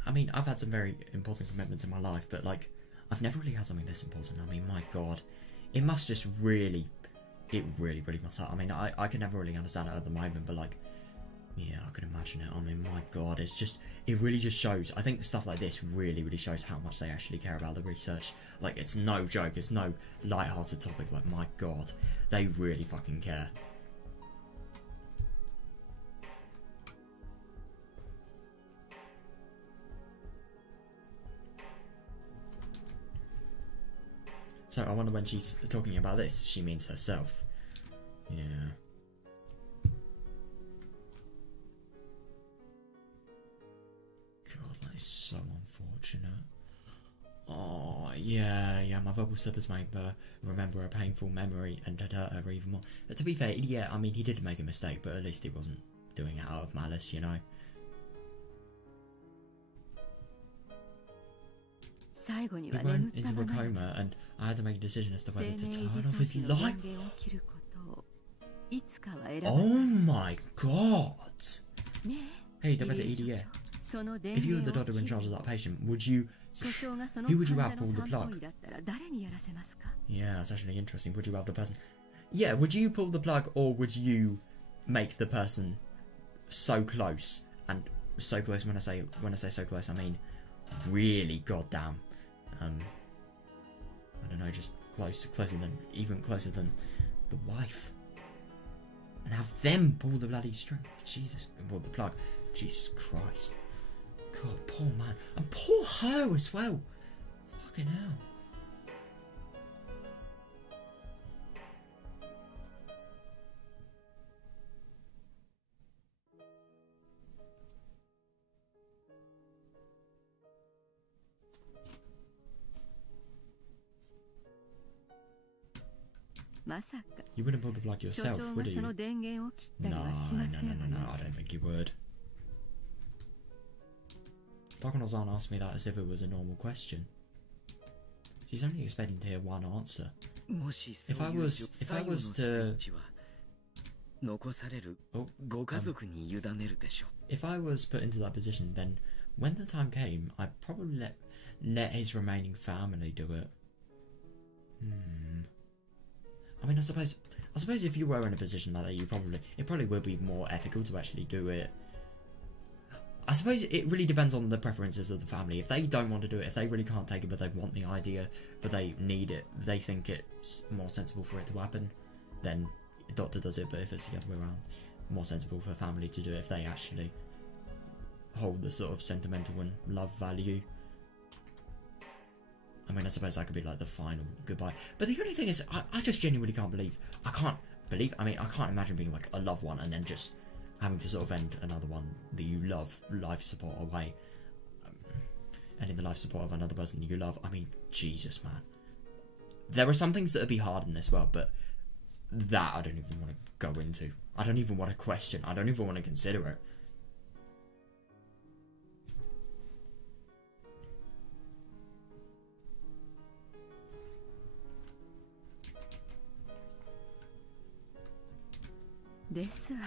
I mean, I've had some very important commitments in my life, but like, I've never really had something this important. I mean, my god. It must just really... It really must hurt. I mean, I can never really understand it at the moment, but like... Yeah, I can imagine it. I mean, my god, it's just... It really just shows... I think stuff like this really shows how much they actually care about the research. Like, it's no joke. It's no light-hearted topic. Like, my god. They really fucking care. So, I wonder when she's talking about this, she means herself. Yeah. God, that is so unfortunate. Oh, yeah, my verbal slippers made her remember a painful memory and had hurt her even more. But to be fair, yeah, I mean, he did make a mistake, but at least he wasn't doing it out of malice, you know? He went into a coma and I had to make a decision as to whether to turn off his light. Oh my god! Hey, Director EDA. If you were the doctor in charge of that patient, who would you have pulled the plug? Yeah, that's actually interesting. Would you have the person... Yeah, would you pull the plug or would you make the person so close? And so close, when I say so close, I mean really goddamn... I don't know, just even closer than the wife. And have them pull the bloody string. Jesus, pull the plug. Jesus Christ. God, poor man. And poor her as well. Fucking hell. You wouldn't pull the plug yourself, would you? No, I don't think you would. Takano-san asked me that as if it was a normal question. She's only expecting to hear one answer. If I was to... Oh, if I was put into that position, then when the time came, I'd probably let his remaining family do it. I mean, I suppose if you were in a position like that, it probably would be more ethical to actually do it. I suppose it really depends on the preferences of the family. If they don't want to do it, if they really can't take it, but they want the idea, but they need it, they think it's more sensible for it to happen, then the doctor does it. But if it's the other way around, more sensible for a family to do it if they actually hold the sort of sentimental and love value. I mean, I suppose that could be like the final goodbye. But the only thing is, I just genuinely can't believe. I can't imagine being like a loved one and then just having to sort of end another one that you love, life support away. And in the life support of another person you love. I mean, Jesus, man. There are some things that would be hard in this world, but that I don't even want to go into. I don't even want to question. I don't even want to consider it.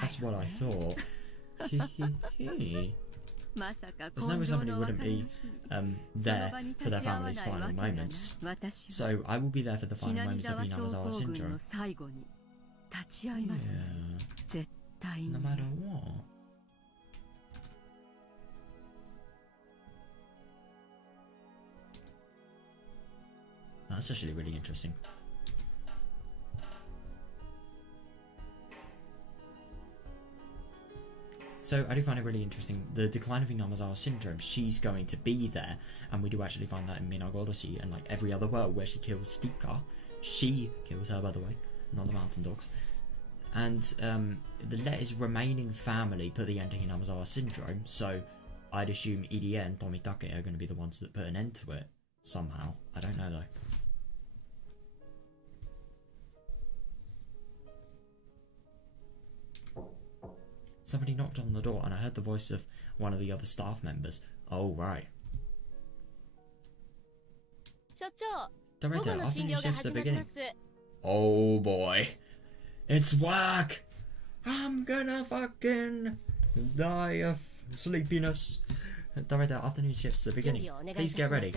That's what I thought. There's no way somebody wouldn't be there for their family's final moments. So I will be there for the final moments of Hinamazawa syndrome. Yeah. No matter what. That's actually really interesting. So I do find it really interesting, the decline of Hinamazawa syndrome, she's going to be there, and we do actually find that in Minagoroshi and like every other world where she kills Stika. She kills her, by the way, not the mountain dogs. And let his remaining family put the end to Hinamazawa syndrome, so I'd assume Irie and Tomitake are going to be the ones that put an end to it, somehow. I don't know though. Somebody knocked on the door and I heard the voice of one of the other staff members. Oh, right. Director, afternoon shifts are beginning. Oh boy. It's work! I'm gonna fucking die of sleepiness. Director, afternoon shifts are beginning. Please get ready.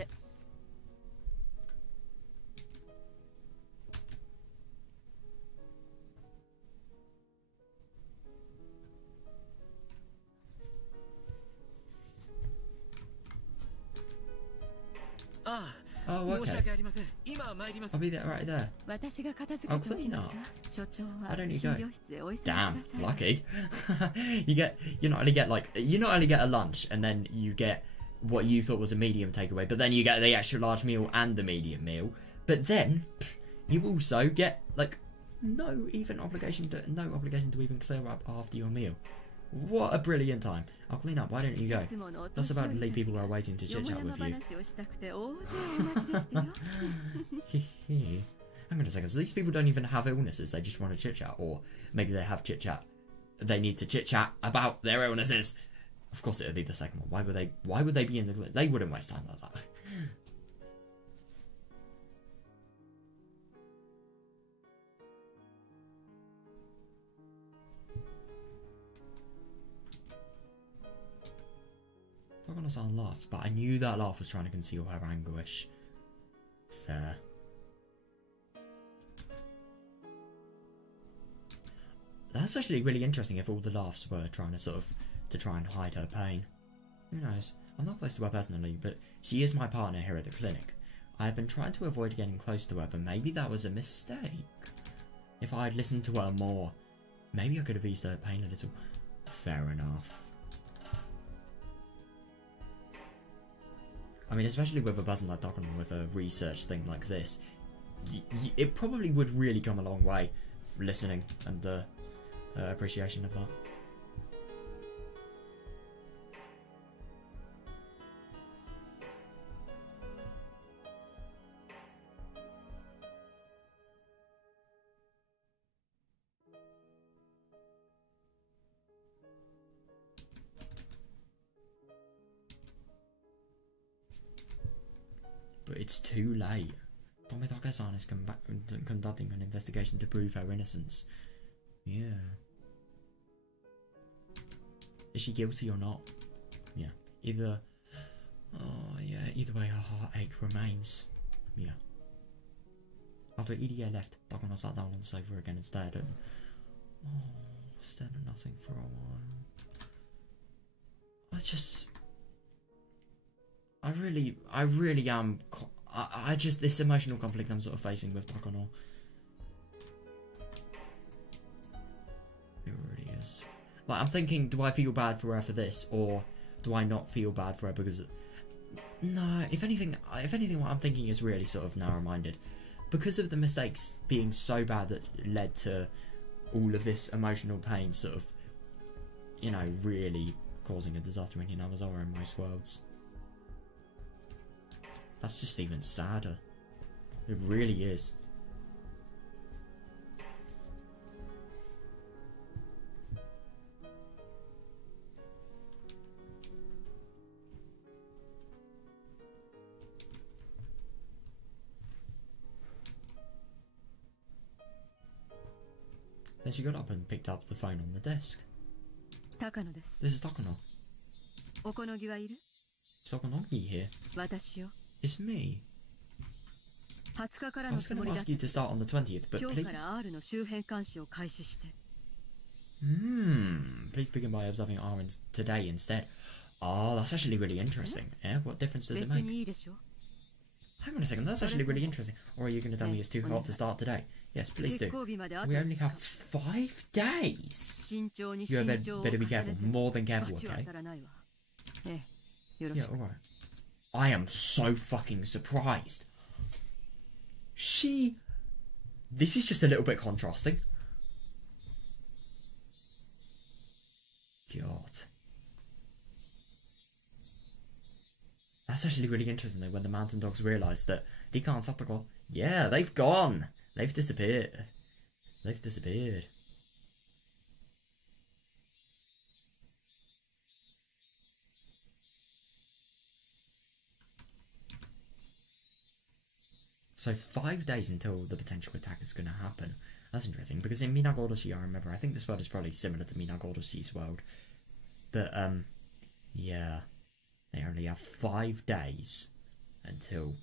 Oh, okay. I'll be there right there. I'll clean up. Why don't you go? Damn, lucky. you not only get a lunch and then you get what you thought was a medium takeaway, but then you get the extra large meal and the medium meal. But then you also get like no obligation to even clear up after your meal. What a brilliant time. I'll clean up, why don't you go? That's about to leave people who are waiting to chit chat with you. Hang on a second, so these people don't even have illnesses, they just want to chit chat, or maybe they have chit chat. They need to chit chat about their illnesses. Of course it would be the second one. Why would they be in the... They wouldn't waste time like that. Takano-san laughed, but I knew that laugh was trying to conceal her anguish. Fair. That's actually really interesting if all the laughs were trying to try and hide her pain. Who knows? I'm not close to her personally, but she is my partner here at the clinic. I have been trying to avoid getting close to her, but maybe that was a mistake. If I had listened to her more, maybe I could have eased her pain a little. Fair enough. I mean, especially with a person like Takano with a research thing like this, it probably would really come a long way, listening and the appreciation of that. But it's too late. Tomitake-san is conducting an investigation to prove her innocence. Yeah. Is she guilty or not? Yeah. Either... Oh, yeah. Either way, her heartache remains. Yeah. After EDA left, Dakono sat down on the sofa again and stared at... stared at nothing for a while. I really am... I just... This emotional conflict I'm sort of facing with Dakono. It really is. Like, I'm thinking, do I feel bad for her for this? Or do I not feel bad for her because... No, if anything, what I'm thinking is really sort of narrow-minded. Because of the mistakes being so bad that led to all of this emotional pain sort of, you know, really causing a disaster in Hinamazawa in most worlds. That's just even sadder. It really is. Then she got up and picked up the phone on the desk. This is Takano. Is Okonogi here? It's me. I was going to ask you to start on the 20th, but please... Please begin by observing R today instead. Oh, that's actually really interesting. Yeah, what difference does it make? Hang on a second, that's actually really interesting. Or are you going to tell me it's too hot to start today? Yes, please do. We only have 5 days. You better be careful. More than careful, okay? Yeah, alright. I am so fucking surprised. This is just a little bit contrasting. God. That's actually really interesting though, when the mountain dogs realised that Rika and Satoko, yeah, they've gone. They've disappeared. They've disappeared. So 5 days until the potential attack is going to happen. That's interesting, because in Minagoroshi, I remember, I think this world is probably similar to Minagoroshi's world. But, yeah. They only have 5 days until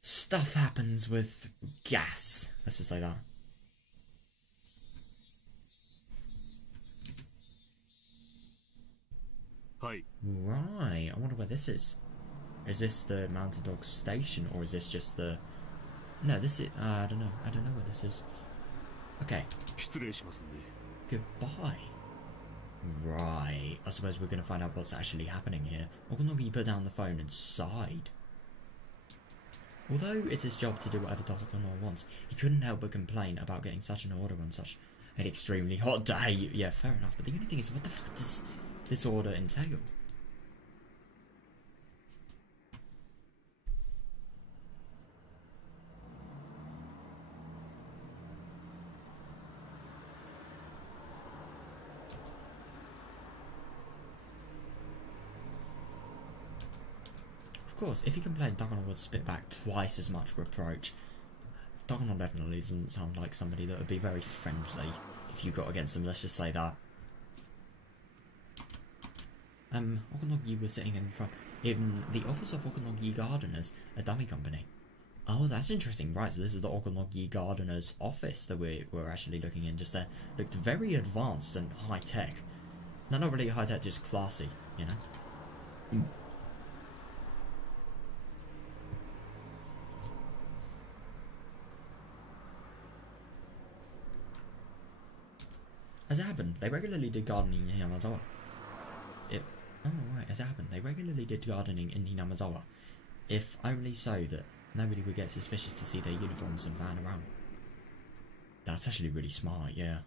stuff happens with gas. Let's just say that. Hi. Right, I wonder where this is. Is this the Mountain Dog station, or is this just the... No, this is... I don't know. I don't know where this is. Okay. Goodbye. Right. I suppose we're going to find out what's actually happening here. Okonogi put down the phone and sighed. Although it's his job to do whatever Takano wants, he couldn't help but complain about getting such an order on such an extremely hot day. Yeah, fair enough. But the only thing is, what the fuck does this order entail? Of course, if he complained, Takano would spit back twice as much reproach. Takano definitely doesn't sound like somebody that would be very friendly if you got against him, let's just say that. Okonogi was sitting in the office of Okonogi Gardeners, a dummy company. Oh, that's interesting. Right, so this is the Okonogi Gardeners office that we're actually looking in just there. Looked very advanced and high-tech. No, not really high-tech, just classy, you know? As it happened, they regularly did gardening in Hinamazawa. Oh right, as it happened, they regularly did gardening in Hinamazawa. If only so that nobody would get suspicious to see their uniforms and van around. That's actually really smart, yeah.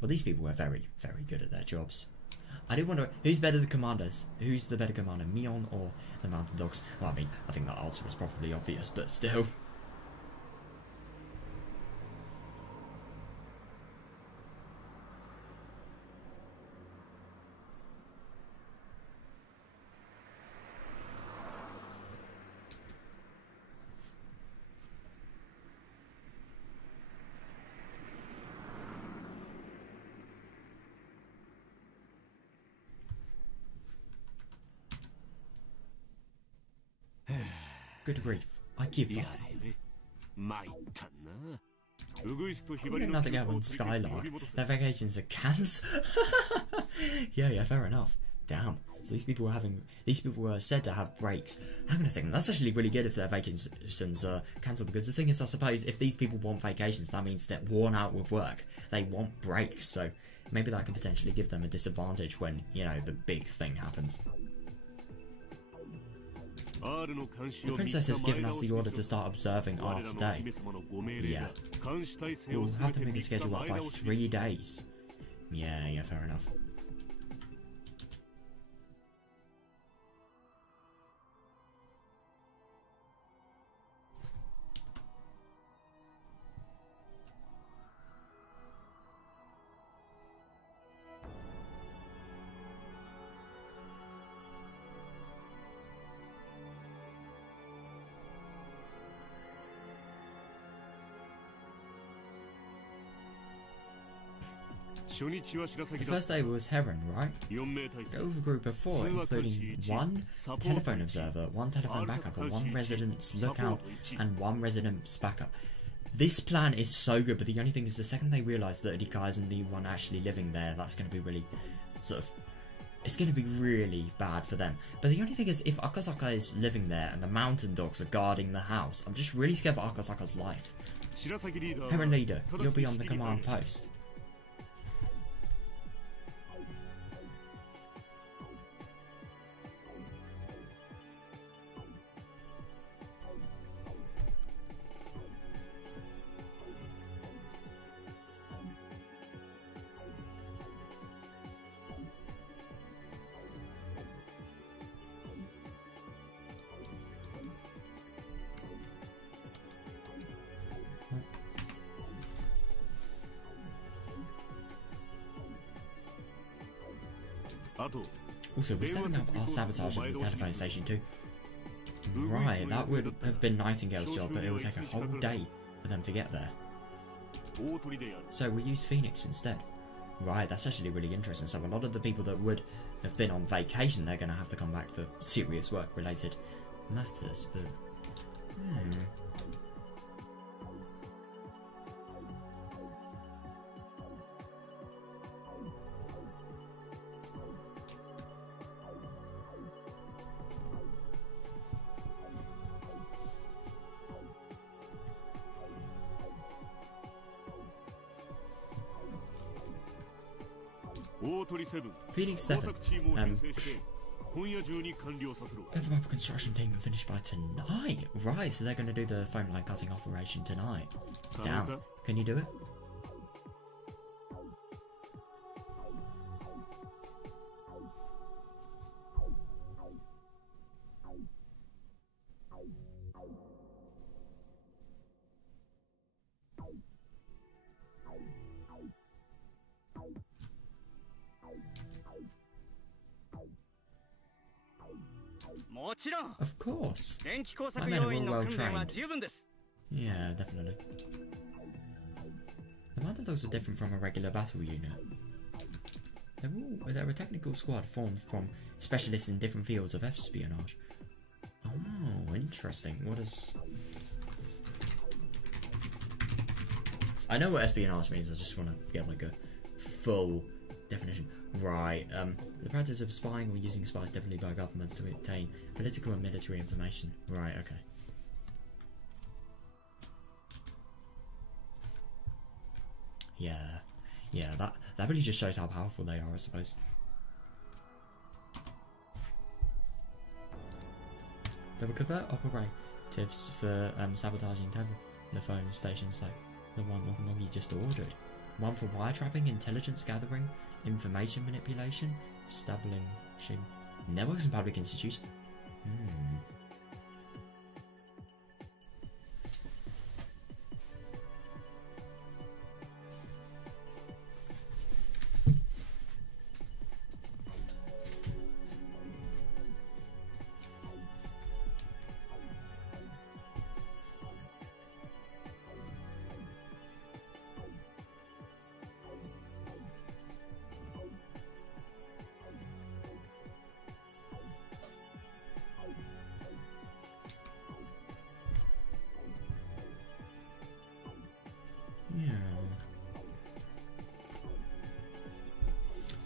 Well, these people were very, very good at their jobs. I do wonder, who's better the commanders? Who's the better commander, Mion or the Mountain Dogs? Well, I mean, I think that answer is probably obvious, but still. Good grief. I give up. Nightingale and Skylark. Their vacations are cancelled. Yeah, fair enough. Damn. So these people were said to have breaks. Hang on a second, that's actually really good if their vacations are cancelled, because the thing is, I suppose if these people want vacations, that means they're worn out with work. They want breaks, so maybe that can potentially give them a disadvantage when, you know, the big thing happens. The princess has given us the order to start observing art today. Yeah. We'll have to make the schedule up by 3 days. Yeah, fair enough. The first day was Heron, right? Go with a group of 4, including 1 telephone observer, 1 telephone backup, 1 residence lookout, and 1 residence backup. This plan is so good, but the only thing is the second they realise that Ikai isn't the one actually living there, that's going to be really, it's going to be really bad for them. But the only thing is, if Akasaka is living there and the mountain dogs are guarding the house, I'm just really scared for Akasaka's life. Heron leader, you'll be on the command post. Also, we're stepping up our sabotage of the telephone station too. Right, that would have been Nightingale's job, but it will take a whole day for them to get there. So we use Phoenix instead. Right, that's actually really interesting. So a lot of the people that would have been on vacation, they're going to have to come back for serious work-related matters, but... Phoenix 7. Get the map construction team and finish by tonight. Right, so they're going to do the phone line cutting operation tonight. Damn. Can you do it? Of course. My men are all well trained. Yeah, definitely. The mountain dogs are different from a regular battle unit. They're a technical squad formed from specialists in different fields of espionage. Oh, interesting. What is... I know what espionage means, I just want to get like a full definition. Right, the practice of spying or using spies definitely by governments to obtain political and military information. Right, okay. Yeah, that really just shows how powerful they are, I suppose. They will convert operatives for sabotaging telephone stations like the one you just ordered. 1 for wire-trapping, intelligence gathering, information manipulation, establishing networks and public institutions.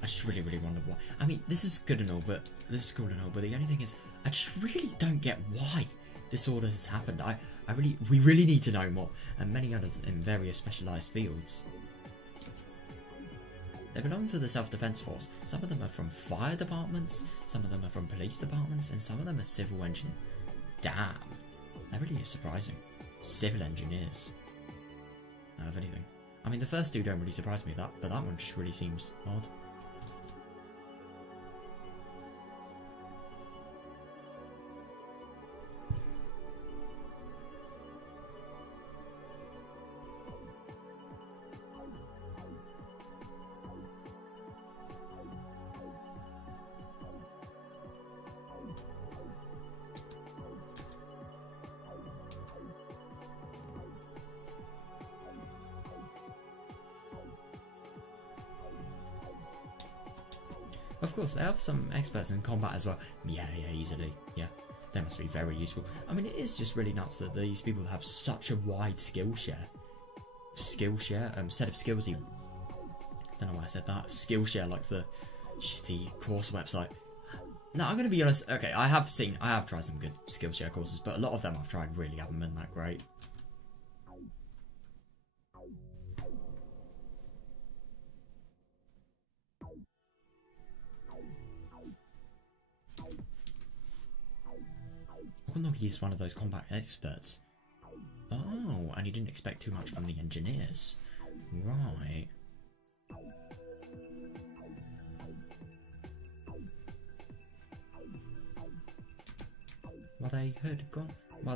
I just really, really wonder why. I mean, this is good and all, but this is cool and all, but the only thing is, I just really don't get why this order has happened. We really need to know more, and many others in various specialised fields. They belong to the self-defense force. Some of them are from fire departments, some of them are from police departments, and some of them are civil engineers. Damn, that really is surprising. Civil engineers. If anything. I mean, the first two don't really surprise me, but that one just really seems odd. Of course, they have some experts in combat as well. Yeah, easily. Yeah, they must be very useful. I mean, it is just really nuts that these people have such a wide skill share. Set of skills even. Don't know why I said that. Skill share, like the shitty course website. No, I'm gonna be honest. Okay, I have tried some good skill share courses, but a lot of them I've tried really haven't been that great. Okonogi is one of those combat experts. Oh, and he didn't expect too much from the engineers. Right.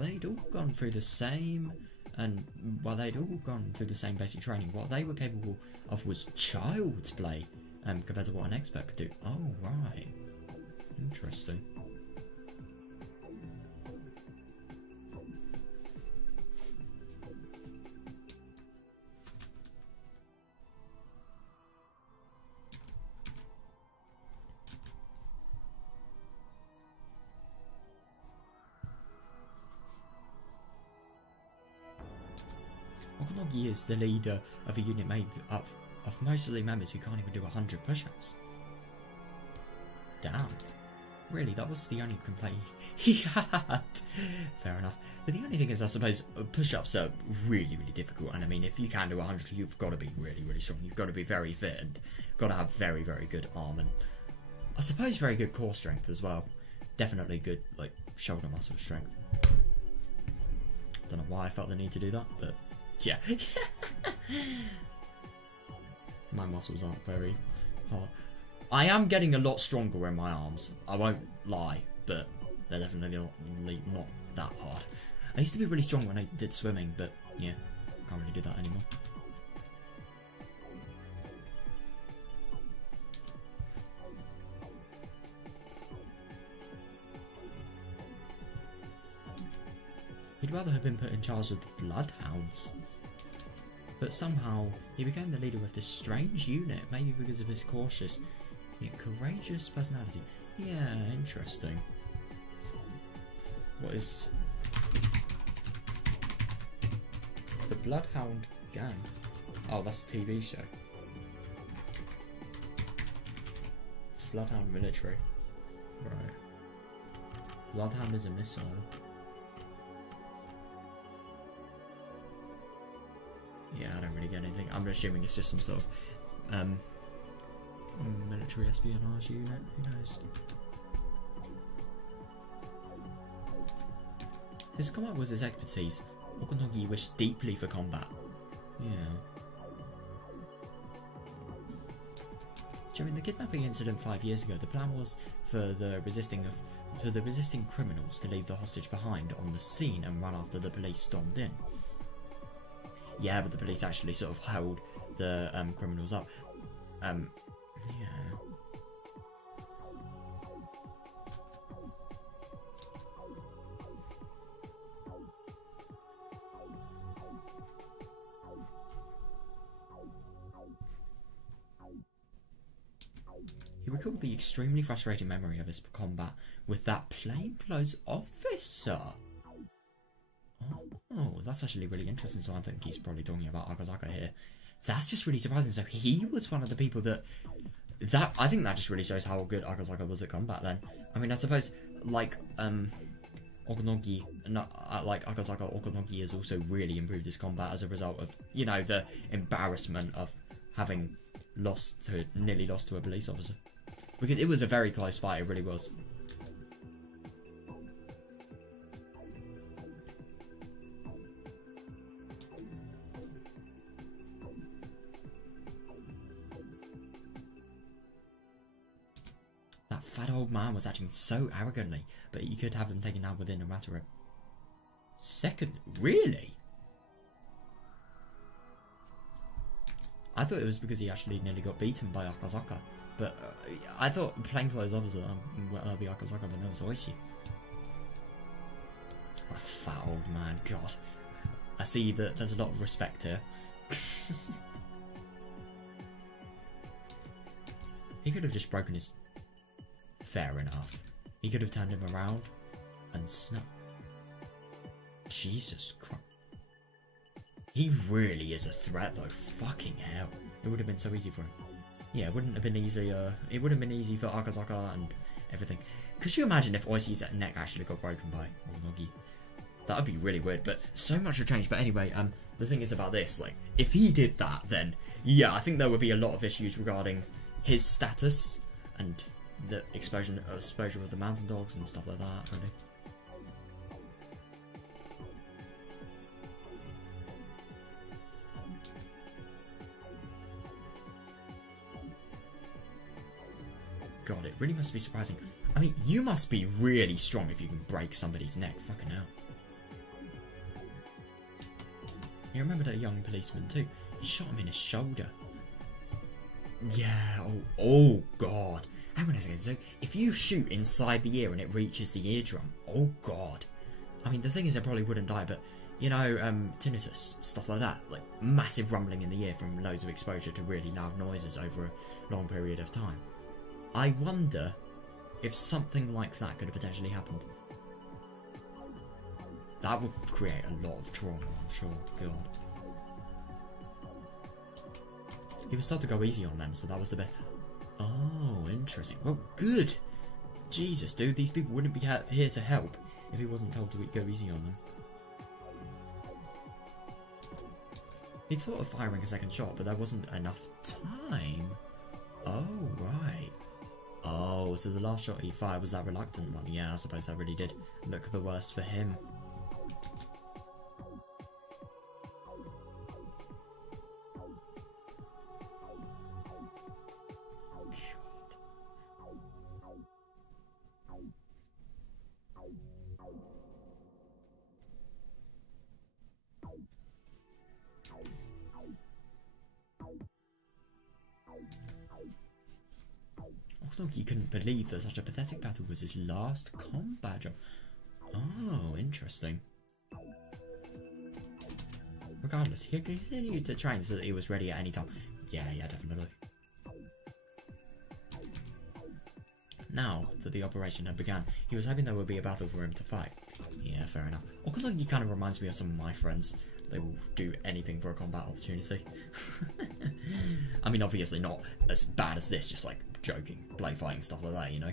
They'd all gone through the same, and while they'd all gone through the same basic training, what they were capable of was child's play, compared to what an expert could do. Oh, right. Interesting. Okonogi is the leader of a unit made up of mostly members who can't even do 100 push-ups. Damn. Really, that was the only complaint he had. Fair enough. But the only thing is, I suppose, push-ups are really, really difficult. And I mean, if you can do 100, you've got to be really, really strong. You've got to be very fit and got to have very, very good arm. And I suppose very good core strength as well. Definitely good, like, shoulder muscle strength. Don't know why I felt the need to do that, but yeah. My muscles aren't very hard. I am getting a lot stronger in my arms. I won't lie, but they're definitely not that hard. I used to be really strong when I did swimming, but yeah, can't really do that anymore. He'd rather have been put in charge of the Bloodhounds. But somehow, he became the leader of this strange unit, maybe because of his cautious yet courageous personality. Yeah, interesting. What is... the Bloodhound Gang? Oh, that's a TV show. Bloodhound Military. Right. Bloodhound is a missile. Yeah, I don't really get anything. I'm assuming it's just some sort of military espionage unit. Who knows? His combat was his expertise. Okonogi wished deeply for combat. Yeah. During the kidnapping incident 5 years ago, the plan was for the resisting criminals to leave the hostage behind on the scene and run after the police stormed in. Yeah, but the police actually sort of held the criminals up. Yeah. He recalled the extremely frustrating memory of his combat with that plainclothes officer. Oh, that's actually really interesting. So I think he's probably talking about Akazaka here. That's just really surprising. So he was one of the people that That, I think that just really shows how good Akazaka was at combat then. I mean, I suppose, like, Okonogi, not, like, Akazaka Okonogi has also really improved his combat as a result of, you know, the embarrassment of having nearly lost to a police officer. Because it was a very close fight, it really was. That fat old man was acting so arrogantly, but you could have him taken down within a matter of seconds. Really? I thought it was because he actually nearly got beaten by Akazaka. But I thought plainclothes officer would be Akazaka, but no, it's Oishi. That fat old man, God. I see that there's a lot of respect here. He could have just broken his... Fair enough. He could have turned him around and snapped. Jesus Christ. He really is a threat though. Fucking hell. It would have been so easy for him. Yeah, it wouldn't have been easy. It would have been easy for Akazaka and everything. Could you imagine if Oishi's neck actually got broken by Onogi? That would be really weird, but so much would change. But anyway, the thing is about this, like, if he did that, then yeah, I think there would be a lot of issues regarding his status and the exposure of the mountain dogs and stuff like that, really. God, it really must be surprising. I mean, you must be really strong if you can break somebody's neck. Fucking hell. You remember that young policeman too? He shot him in his shoulder. Yeah, oh God. Hang on a second, so if you shoot inside the ear and it reaches the eardrum, oh God. I mean, the thing is, I probably wouldn't die, but, you know, tinnitus, stuff like that. Like, massive rumbling in the ear from loads of exposure to really loud noises over a long period of time. I wonder if something like that could have potentially happened. That would create a lot of trauma, I'm sure. God. He was told to go easy on them, so that was the best. Oh, interesting. Well, good. Jesus, dude, these people wouldn't be here to help if he wasn't told to go easy on them. He thought of firing a second shot, but there wasn't enough time. Oh, right. Oh, so the last shot he fired was that reluctant one. Yeah, I suppose that really did look the worst for him. He couldn't believe that such a pathetic battle was his last combat job. Oh, interesting. Regardless, he continued to train so that he was ready at any time. Yeah, definitely. Now that the operation had begun, he was hoping there would be a battle for him to fight. Yeah, fair enough. Okonogi kind of reminds me of some of my friends. They will do anything for a combat opportunity. I mean, obviously not as bad as this, just like joking, play fighting, stuff like that, you know?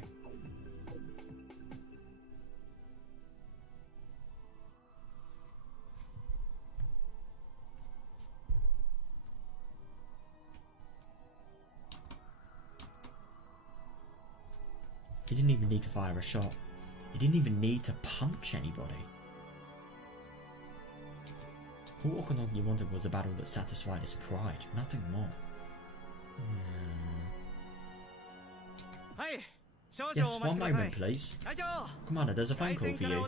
He didn't even need to fire a shot. He didn't even need to punch anybody. All Okonogi wanted was a battle that satisfied his pride, nothing more. Yes, one moment please. Commander, there's a phone call for you.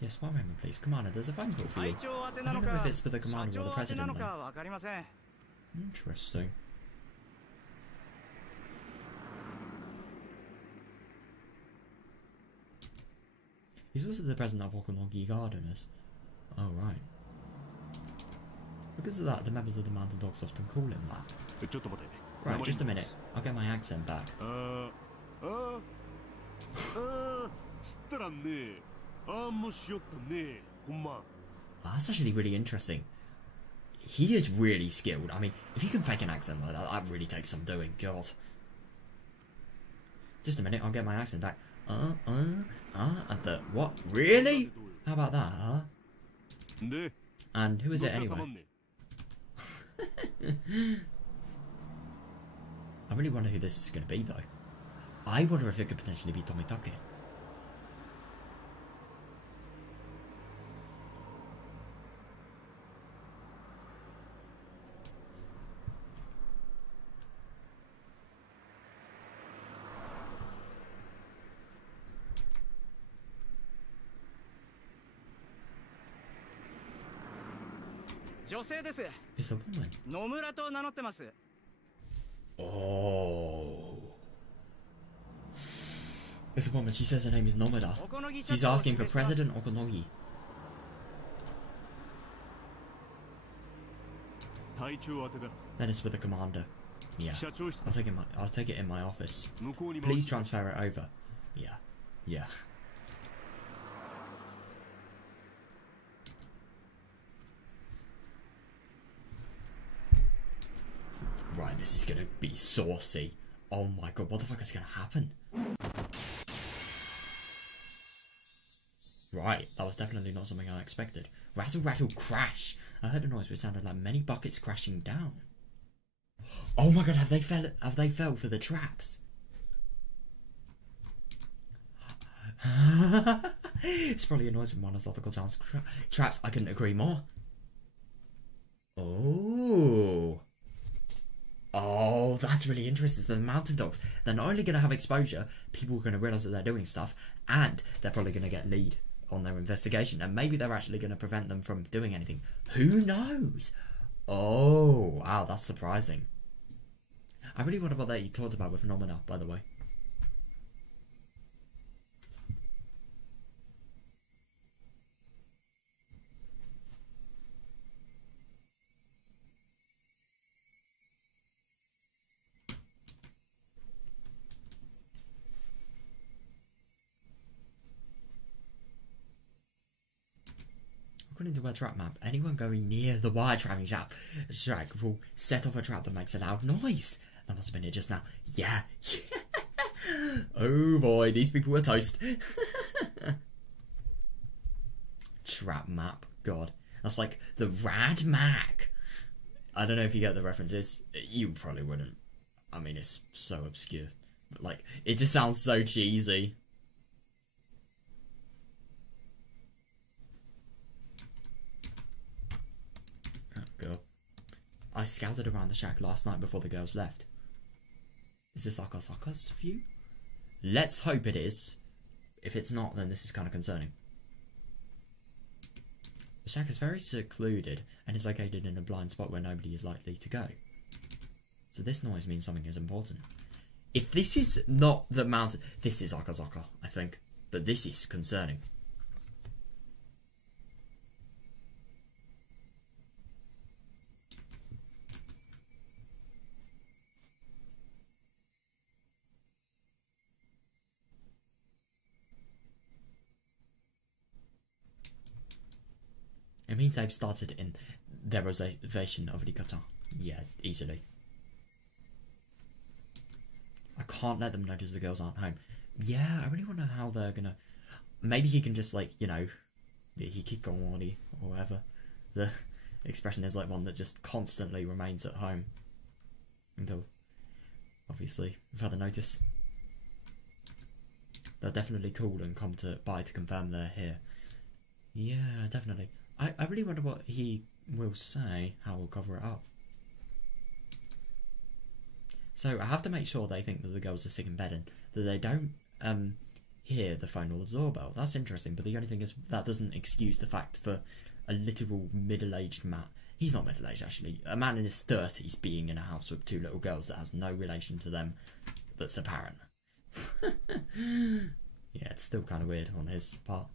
Yes, one moment please. Commander, there's a phone call for you. I don't know if it's for the commander or the president though. Interesting. He's also the president of Okonogi Gardeners. Oh, right. Because of that, the members of the Mountain Dogs often call him that. Right, just a minute. I'll get my accent back. That's actually really interesting. He is really skilled. I mean, if you can fake an accent like that, that really takes some doing. God. Just a minute, I'll get my accent back. And the what? Really? How about that, huh? And who is it anyway? I really wonder who this is going to be, though. I wonder if it could potentially be Tomitake. It's a woman. Oh. It's a woman. She says her name is Nomura. She's asking for President Okonogi. That is for the commander. Yeah. I'll take it in my office. Please transfer it over. Yeah. Yeah. Right, this is gonna be saucy. Oh my god, what the fuck is gonna happen? Right, that was definitely not something I expected. Rattle, rattle, crash! I heard a noise which sounded like many buckets crashing down. Oh my god, have they fell for the traps? It's probably a noise from one of Zothical's traps. I couldn't agree more. Oh. Oh, that's really interesting. So the mountain dogs, they're not only going to have exposure, people are going to realise that they're doing stuff, and they're probably going to get lead on their investigation, and maybe they're actually going to prevent them from doing anything. Who knows? Oh, wow, that's surprising. I really wonder what they talked about with Phenomena, by the way. According to the trap map, anyone going near the wire trapping shack will set off a trap that makes a loud noise. That must have been it just now. Yeah. Oh boy, these people were toast. Trap map. God. That's like the Rad Mac. I don't know if you get the references. You probably wouldn't. I mean, it's so obscure. But like, it just sounds so cheesy. I scouted around the shack last night before the girls left. Is this Akasaka's view? Let's hope it is. If it's not, then this is kind of concerning. The shack is very secluded and is located in a blind spot where nobody is likely to go. So this noise means something is important. If this is not the mountain... This is Akasaka, I think. But this is concerning. It means they've started in their reservation of Rikata. Yeah, easily. I can't let them notice the girls aren't home. Yeah, I really wonder how they're gonna... Maybe he can just, like, you know, Hikikawari or whatever. The expression is like one that just constantly remains at home. Until, obviously, further notice. They'll definitely call and come by to confirm they're here. Yeah, definitely. I really wonder what he will say, how we'll cover it up. So I have to make sure they think that the girls are sick in bed and that they don't hear the phone or the doorbell. That's interesting, but the only thing is that doesn't excuse the fact for a literal middle-aged man. He's not middle-aged, actually. A man in his 30s being in a house with two little girls that has no relation to them that's apparent. Yeah, it's still kind of weird on his part.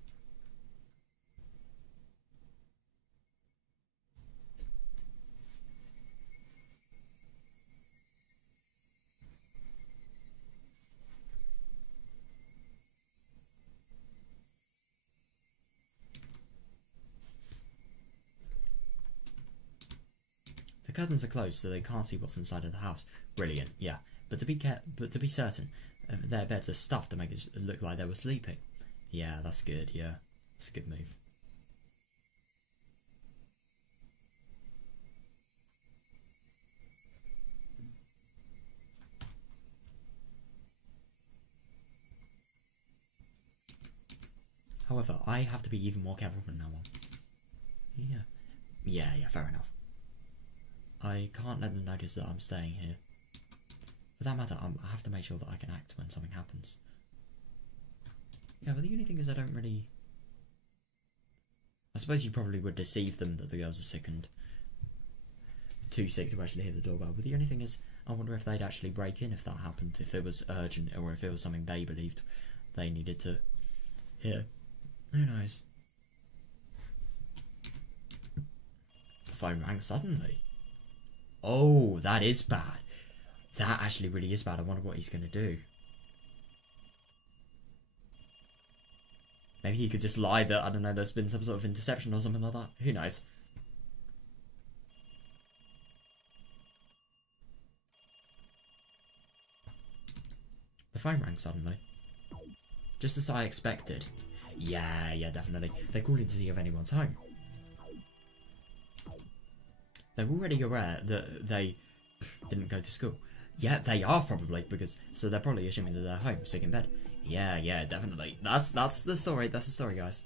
curtains are closed, so they can't see what's inside of the house. Brilliant, yeah. But to be certain, their beds are stuffed to make it look like they were sleeping. Yeah, that's good. Yeah, that's a good move. However, I have to be even more careful from now on. Yeah, fair enough. I can't let them notice that I'm staying here. For that matter, I have to make sure that I can act when something happens. Yeah, but the only thing is I don't really... I suppose you probably would deceive them that the girls are sick and too sick to actually hear the doorbell. But the only thing is, I wonder if they'd actually break in if that happened, if it was urgent, or if it was something they believed they needed to hear. Who knows? The phone rang suddenly. Oh, that is bad. That actually really is bad. I wonder what he's going to do. Maybe he could just lie that, I don't know, there's been some sort of interception or something like that. Who knows? The phone rang suddenly. Just as I expected. Yeah, definitely. They called in to see if anyone's home. They're already aware that they didn't go to school. Yeah, they are probably, because... So they're probably assuming that they're home, sick in bed. Yeah, definitely. That's the story. That's the story, guys.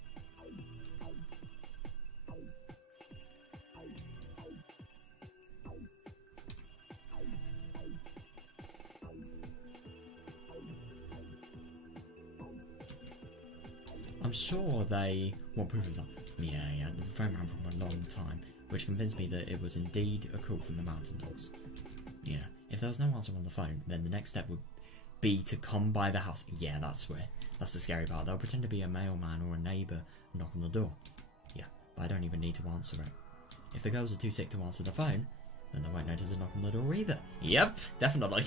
I'm sure they want proof of that. Yeah, the phone rang for a long time, which convinced me that it was indeed a call from the mountain dogs. Yeah, if there was no answer on the phone, then the next step would be to come by the house. Yeah, that's the scary part. They'll pretend to be a mailman or a neighbour and knock on the door. Yeah, but I don't even need to answer it. If the girls are too sick to answer the phone, then they won't notice a knock on the door either. Yep, definitely.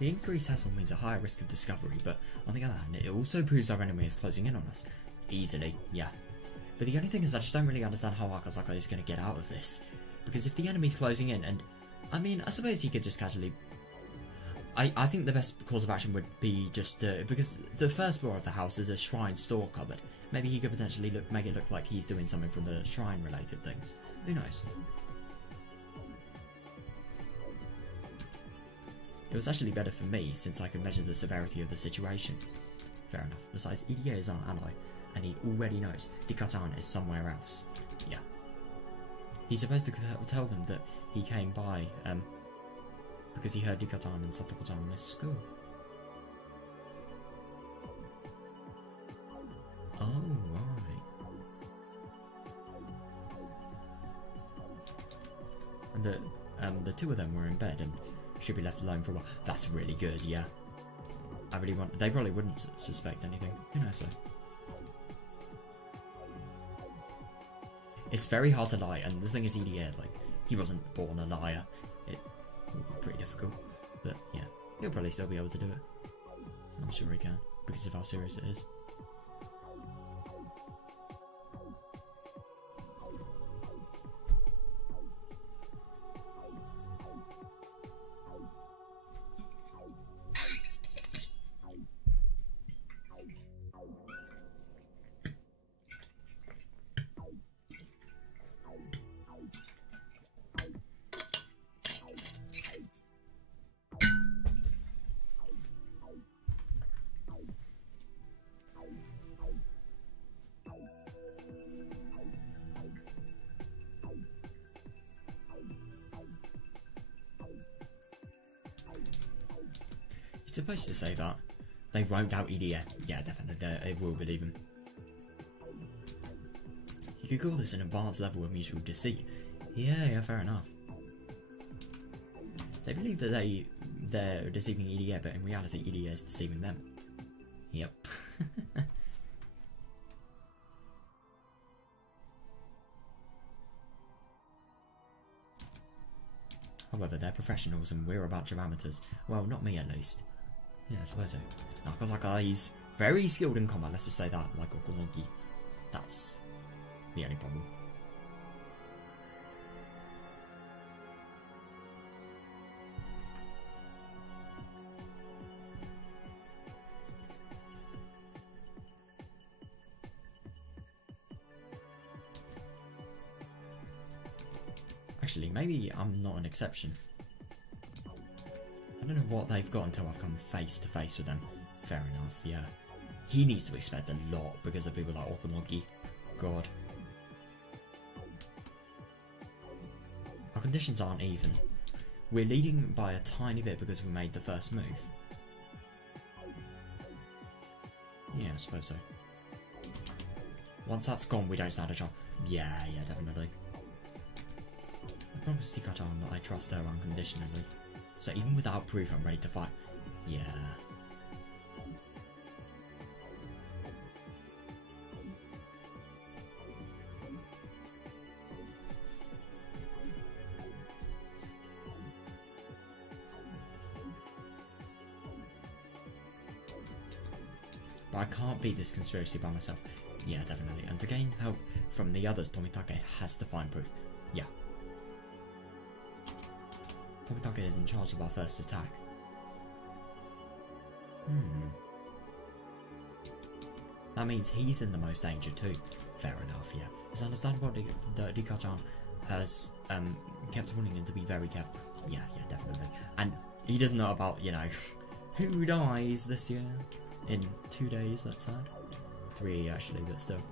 The increased hassle means a higher risk of discovery, but on the other hand, it also proves our enemy is closing in on us. Easily, yeah. But the only thing is I just don't really understand how Akazaka is going to get out of this. Because if the enemy's closing in, and... I mean, I suppose he could just casually... I think the best course of action would be just... because the first floor of the house is a shrine store cupboard. Maybe he could potentially make it look like he's doing something from the shrine-related things. Who knows? It was actually better for me, since I could measure the severity of the situation. Fair enough. Besides, Irie is our ally, and he already knows Dikatan is somewhere else. Yeah. He's supposed to tell them that he came by, because he heard Dikatan and Satoko-chan miss school. Oh, right. And the two of them were in bed and should be left alone for a while. That's really good, yeah. I really want... They probably wouldn't suspect anything. Who knows, though? It's very hard to lie, and the thing is, EDA, like, he wasn't born a liar. It would be pretty difficult. But, yeah, he'll probably still be able to do it. I'm sure he can, because of how serious it is. supposed to say that. They won't doubt EDA. Yeah, definitely. They will believe him. You could call this an advanced level of mutual deceit. Yeah, fair enough. They believe that they're deceiving EDA, but in reality EDA is deceiving them. Yep. However, they're professionals and we're a bunch of amateurs. Well, not me at least. Yeah, I suppose so. Nakazaka, he's very skilled in combat, let's just say that, like Okonogi. That's the only problem. Actually, maybe I'm not an exception. I don't know what they've got until I've come face to face with them. Fair enough, yeah. He needs to expect a lot because of people like Okonogi. God. Our conditions aren't even. We're leading by a tiny bit because we made the first move. Yeah, I suppose so. Once that's gone, we don't stand a chance. Yeah, definitely. I promised Hikaru that I trust her unconditionally. So even without proof, I'm ready to fight. Yeah. But I can't beat this conspiracy by myself. Yeah, definitely. And to gain help from the others, Tomitake has to find proof. Yeah. Tomitake is in charge of our first attack. That means he's in the most danger too. Fair enough, yeah. It's understandable that Rika-chan has kept wanting him to be very careful. Yeah, definitely. And he doesn't know about, you know, who dies this year. In 2 days, that's sad. 3 actually, but still.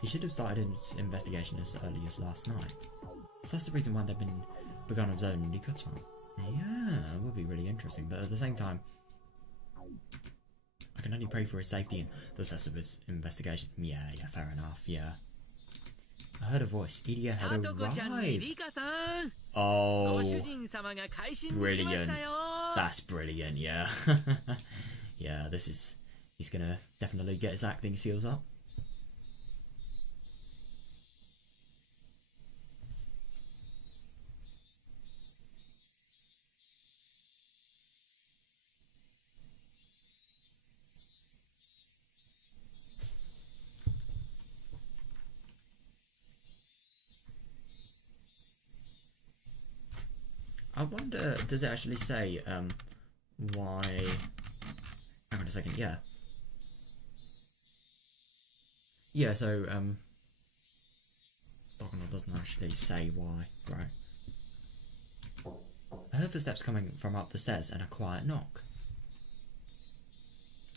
He should have started his investigation as early as last night. If that's the reason why they've begun observing Rika-chan. Yeah, it would be really interesting, but at the same time, I can only pray for his safety and the success of his investigation. Yeah, fair enough, yeah. I heard a voice. Idia had arrived. Oh, brilliant. That's brilliant, yeah. Yeah, he's gonna definitely get his acting skills up. I wonder, does it actually say, why... Hang on a second, yeah. Yeah, so, Dogono doesn't actually say why, right. I heard footsteps coming from up the stairs and a quiet knock.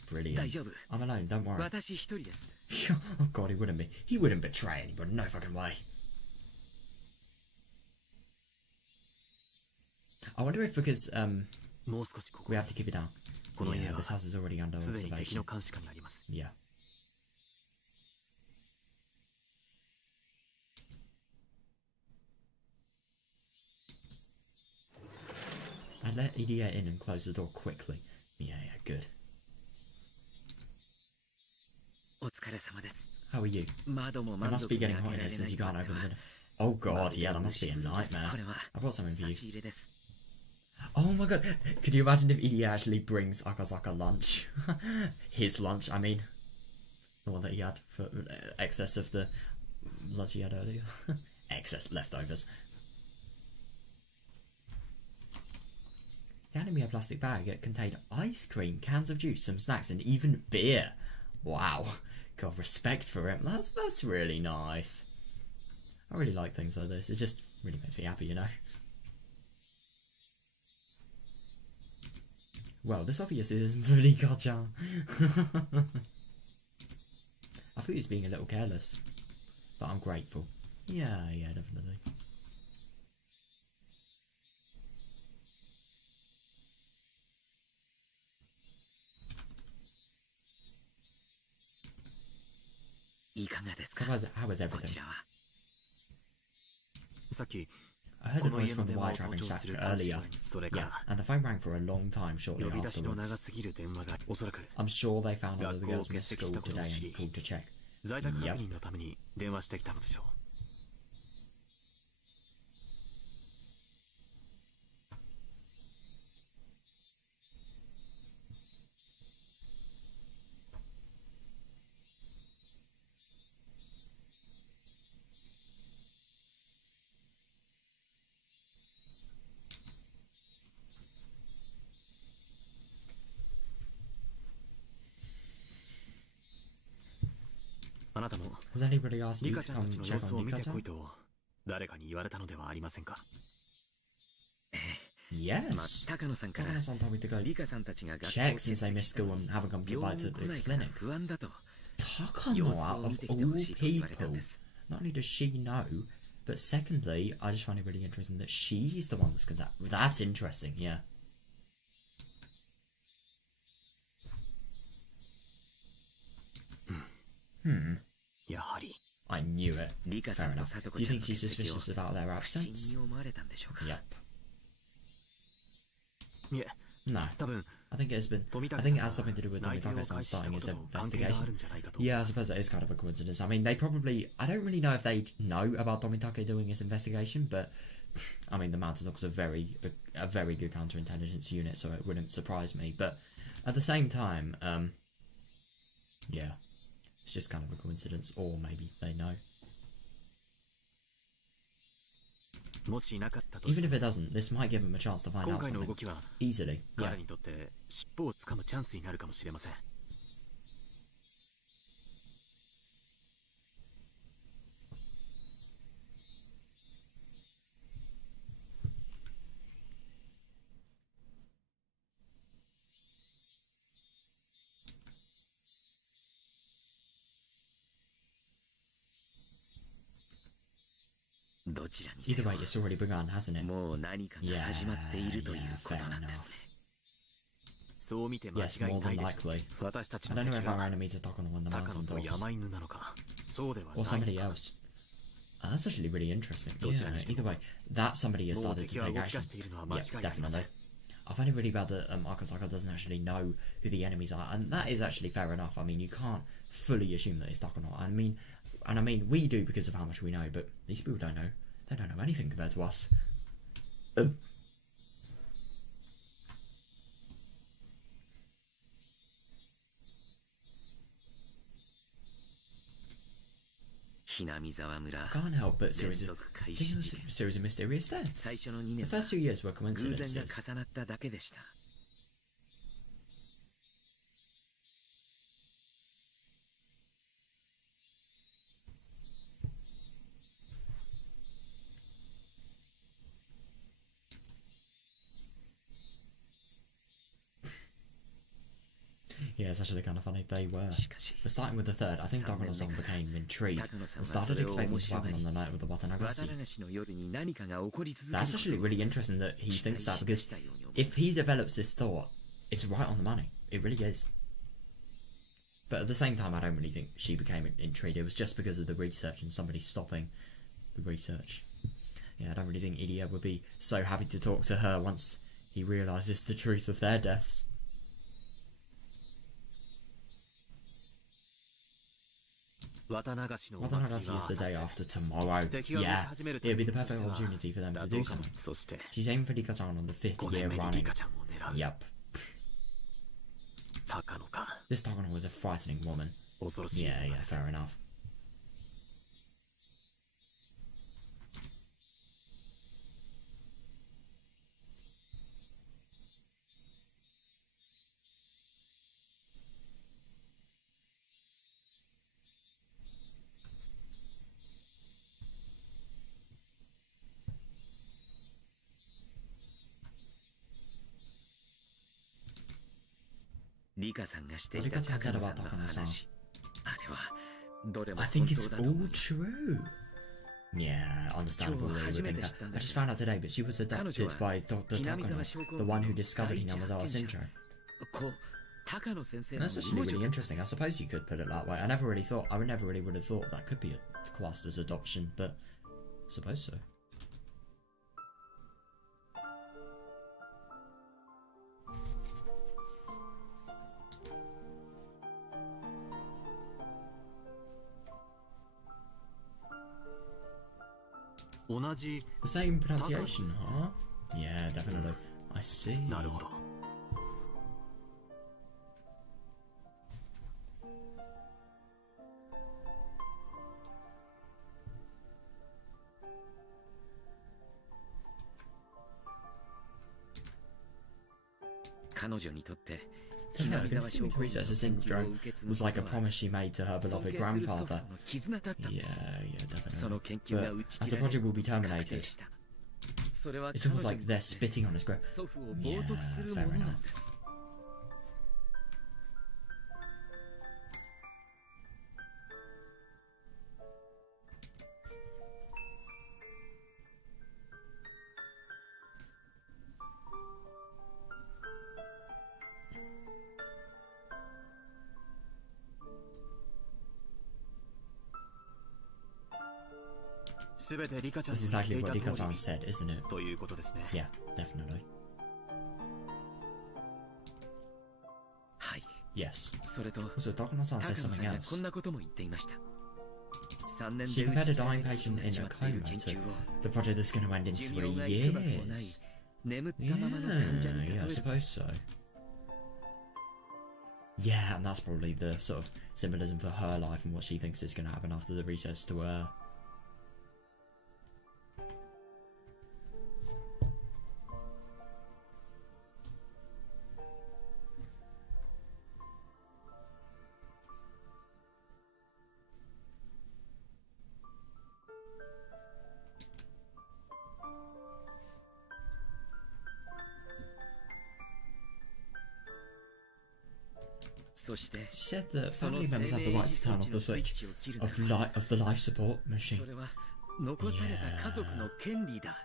Brilliant. I'm alone, don't worry. Oh god, he wouldn't be. He wouldn't betray anybody, no fucking way. I wonder if because we have to keep it down. Yeah, this house is already under observation. Yeah. I let EDA in and close the door quickly. Yeah, good. How are you? It must be getting hot in here since you can't open the window. Oh god, yeah, that must be a nightmare. I've got something for you. Oh my god, could you imagine if EDA actually brings Akazaka lunch? His lunch, I mean. The one that he had for excess of the lunch he had earlier. Excess leftovers. He handed me a plastic bag. It contained ice cream, cans of juice, some snacks, and even beer. Wow. God, respect for him. That's really nice. I really like things like this. It's just Really makes me happy, you know. Well, this obviously isn't pretty gotcha. I thought he was being a little careless, but I'm grateful. Yeah, definitely. So how was everything? I heard a noise from the wire-trapping shack earlier. Yeah, and the phone rang for a long time shortly afterwards. I'm sure they found out that the girls missed school today and called to check. Yep. あなたも Has anybody asked リ you カ to ちゃん come たちの check 様子 on を見てこい Nikata? と誰かに言われたのではありませんか Yes. 高野さんから Takano-san told me to go リカさんたちが学校 check を since 欠 they 席 missed した school の and に haven't come to 病 bite 院 at 来な the いから clinic. 不安だと Takano, 様子 out を of 見てきて all ほしいと言われたん people, です not only does she know, but secondly, I just find it really interesting that she's the one that's concerned. That's interesting, yeah. Hmm. やはり I knew it. リカさ Fair んと enough. さとこ Do you ちゃん think の she's 欠席を suspicious about their 不審 absence? に思われたんでしょうか Yep. いえ No. 多分 I think it has something to do with 内定を Tomitake-san 開始した starting こ his とと関係があ investigation. るんじゃないかと Yeah, I suppose that is kind of a coincidence. I mean, they probably... I don't really know if they know about Tomitake doing his investigation, but... I mean, the Mountain Dogs are a very good counterintelligence unit, so it wouldn't surprise me. But at the same time, yeah, it's just kind of a coincidence, or maybe they know. もしなかったとし Even て if it doesn't, this might give them a chance to find 今 out 回の something 動きは easily. Yeah. 彼にとって尻尾をつかむチャンスになるかもしれません どちらにせ Either よ way, it's already begun, hasn't it? もう何かが始まっているということなんですねそう見て間 Yes, 違い more ない than でしょう likely. 私たち I の don't know 敵 if our が enemies are Takano and the 高野 Mountain と Dogs. 山犬なのかそうでは Or ない somebody else. That's actually really interesting. どちらにしても Either way, that somebody has もう started 敵 to は take 動き出 action. しているのは間違 Yeah, いありません definitely. I find it really bad that Akasaka doesn't actually know who the enemies are, and that is actually fair enough. I mean, you can't fully assume that it's Takano. I mean, we do because of how much we know, but these people don't know. They don't know anything compared to us. ひなみ沢村 Can't help but 連 series of 続開始事件 series of mysterious 最 deaths. 初の2 The 年 first 2 years were 偶然 coincidences. が重なっただけでした Yeah, it's actually kind of funny. They were. しかし But starting with the third, I think Takano-san became intrigued and started expecting to happen on the night with the 渡 Watanagasi. 流しの夜に何かが起こり続ける That's こと actually を really interesting that he 期待 thinks that し because したように思い if ます he develops this thought, it's right on the money. It really is. But at the same time, I don't really think she became intrigued. It was just because of the research and somebody stopping the research. Yeah, I don't really think Idia would be so happy to talk to her once he realises the truth of their deaths. 渡流しのお Watanagasi 祭り is the は day after tomorrow. 敵が動き Yeah, 始める it'll be the タイミン perfect グとしては opportunity for them だ to ど do うかと something. そして She's aiming for Rika-chan on the 5 5th year 年目に running. リカちゃんを狙う Yep. 高野か This Takano was a frightening woman. 恐ろしい Yeah, 女 yeah, です fair enough. リカさんがしていた高野さんの話。あれはどれも I 本 think it's 当だと思 all います。 true. Yeah, understandable that you would think that. I just found out today, but she was adopted by Dr. Takano, the one who discovered Hinamizawa syndrome. こう、高野先生 And の that's actually 養女 really だったん interesting. で I す。 suppose you could put it that way. I never really would have thought that could be classed as adoption, but I suppose so. 同じ The same pronunciation, huh? Yeah, definitely. I see. なるほど。彼女にとって So no, continuing to research the syndrome was like a promise she made to her beloved grandfather. Yeah, definitely. But as the project will be terminated, it's almost like they're spitting on his grave. Yeah, fair enough. That's exactly what Rika-san said, isn't it? ということですね。 Yeah, definitely. はい。 Yes. それと Also, Takano-san 高 says 野さ something んが else. こんなことも言っていました。3年 She で compared a 打ち切られ dying ること patient が in 決 a まっている coma 研 to 究を the project that's going to end in 寿命が 3いくばくもない years. 眠った Yeah, ままの患者に例え yeah, I る suppose so. Yeah, and that's probably the sort of symbolism for her life and what she thinks is going to happen after the recess to her. She said that family members have the right to turn off the switch of the life support machine. それは残された家族の権利だ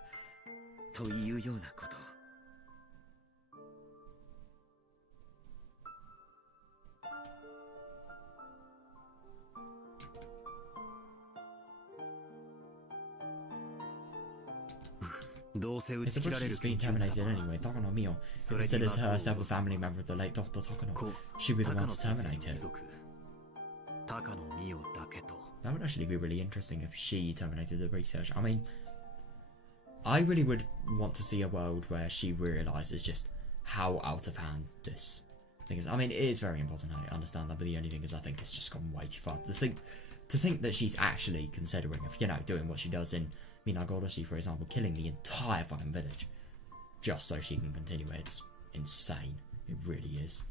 というようなこと。どうせ打 If ち the 切られ project る is being 研究なら terminated ば anyway, Takano Mio それに considers 幕を herself a 下ろす family member of the late Dr. Takano. こう She would be the 高 one 野 to 先生の terminate 遺 it. 族高野美代だけと That would actually be really interesting if she terminated the research. I mean, I really would want to see a world where she realizes just how out of hand this thing is. I mean, it is very important, I understand that, but the only thing is I think it's just gone way too far. To think that she's actually considering of, you know, doing what she does in Minagoroshi, for example, killing the entire fucking village just so she can continue it. It's insane. It really is.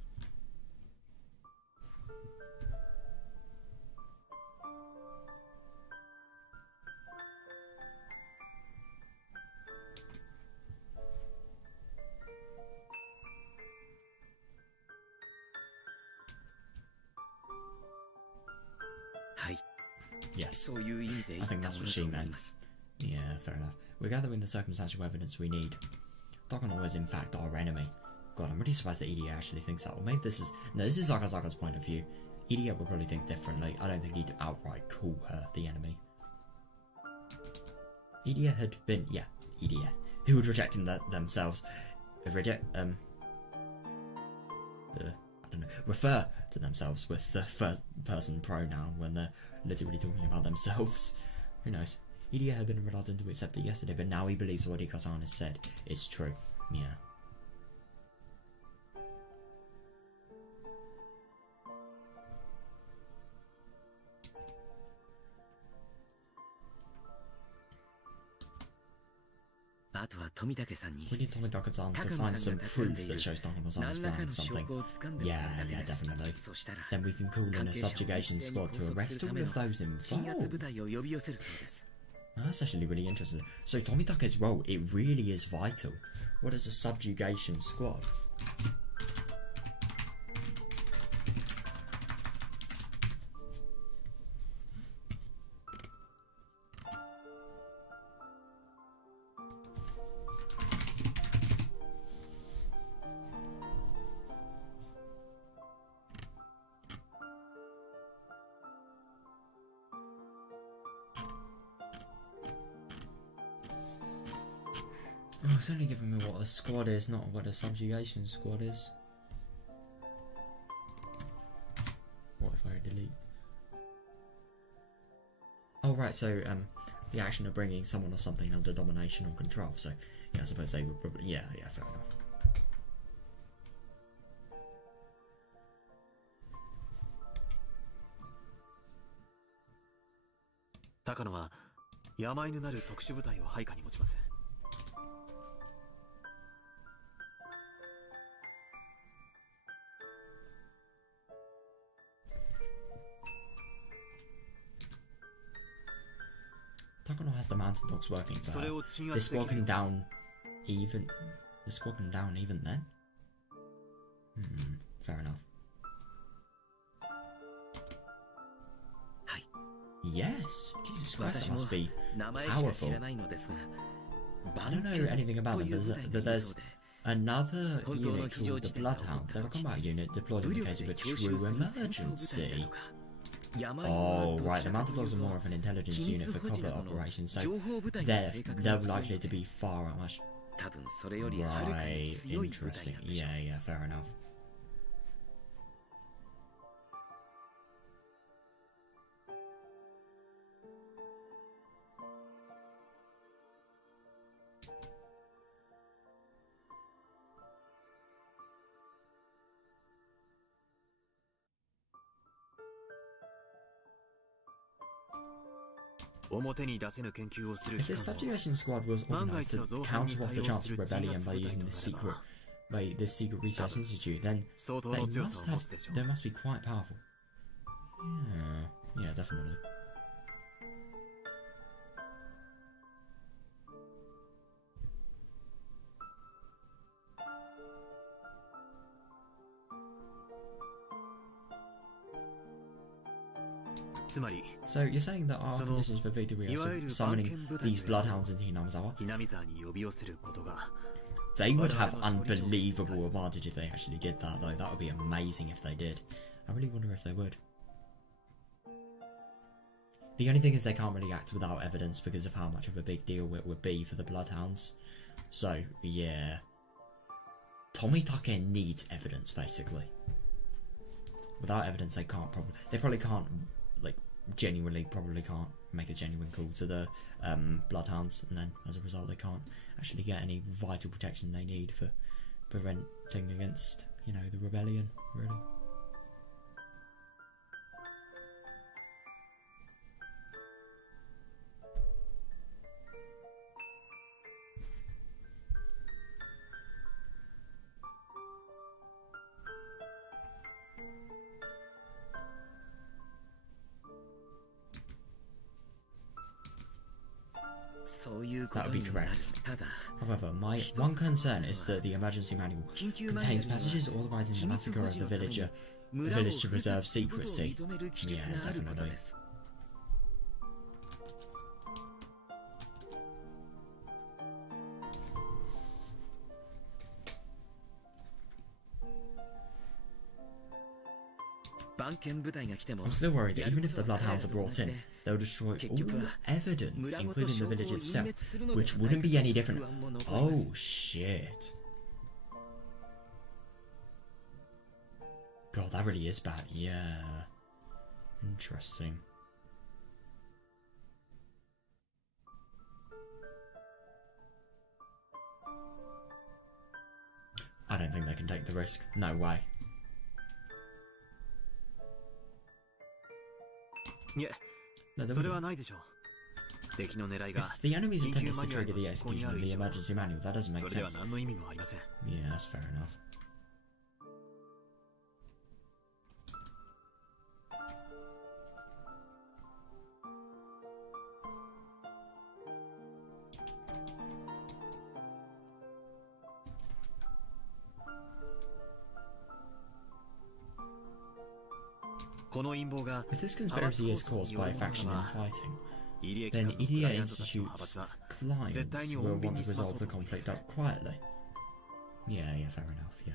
Yes, そういう意味で I 言った think もの that's と what she 思い meant. ます。 Yeah, fair enough. We're gathering the circumstantial evidence we need. Takano is in fact our enemy. God, I'm really surprised that Idia actually thinks that. Or maybe this is... No, this is Sakazaka's point of view. Idia will probably think differently. I don't think he'd outright call her the enemy. Idia had been... Yeah, Idia. Who would reject him themselves. I don't know. Refer to themselves with the first person pronoun when they're literally talking about themselves. Who knows? Idia had been reluctant to accept it yesterday, but now he believes what Ika-san has said is true. Yeah. We need Tomitake-san to find some proof that shows Takano-san is behind something. Yeah, definitely. Then we can call in a subjugation squad to arrest all of those involved. That's actually really interesting. So Tomitake's role, it really is vital. What is a subjugation squad? it's only giving me what a squad is, not what a subjugation squad is. What if I delete? Oh right, so the action of bringing someone or something under domination or control. So yeah, I suppose they would probably yeah, fair enough. 高野は山犬なる特殊部隊を配下に持ちます。Takano has the mountain dogs working for her. This walking down even then? Fair enough. Yes! Jesus Christ, that must be powerful. I don't know anything about them, but there's another unit called the Bloodhounds. They're a combat unit deployed in the case of a true emergency. Oh, right, the mounted dogs are more of an intelligence unit for covert operations, so they're likely to be far out much. Right, interesting. Yeah, fair enough. If this subjugation squad was organized to counter off the chance of rebellion by using this secret research institute, then they must be quite powerful. Yeah, definitely. So you're saying that our conditions for victory are summoning these bloodhounds into Hinamizawa? They would have unbelievable advantage if they actually did that, though. That would be amazing if they did. I really wonder if they would. The only thing is they can't really act without evidence because of how much of a big deal it would be for the bloodhounds. So, yeah. Tomitake needs evidence, basically. Without evidence, they probably can't, like, genuinely probably can't make a genuine call to the bloodhounds, and then as a result they can't actually get any vital protection they need for preventing against, you know, the rebellion, really. That would be correct. However, my one concern is that the emergency manual contains passages authorizing the massacre of the village to preserve secrecy. Yeah, definitely. I'm still worried that even if the bloodhounds are brought in, they'll destroy all evidence, including the village itself, which wouldn't be any different. Oh shit. God, that really is bad. Yeah. Interesting. I don't think they can take the risk. No way. No, if the enemy's intent is to trigger the execution of the emergency manual, that doesn't make sense. Yeah, that's fair enough. If this conspiracy is caused by a faction infighting, then Idia Institute's clients will want to resolve the conflict up quietly. Yeah, fair enough, yeah.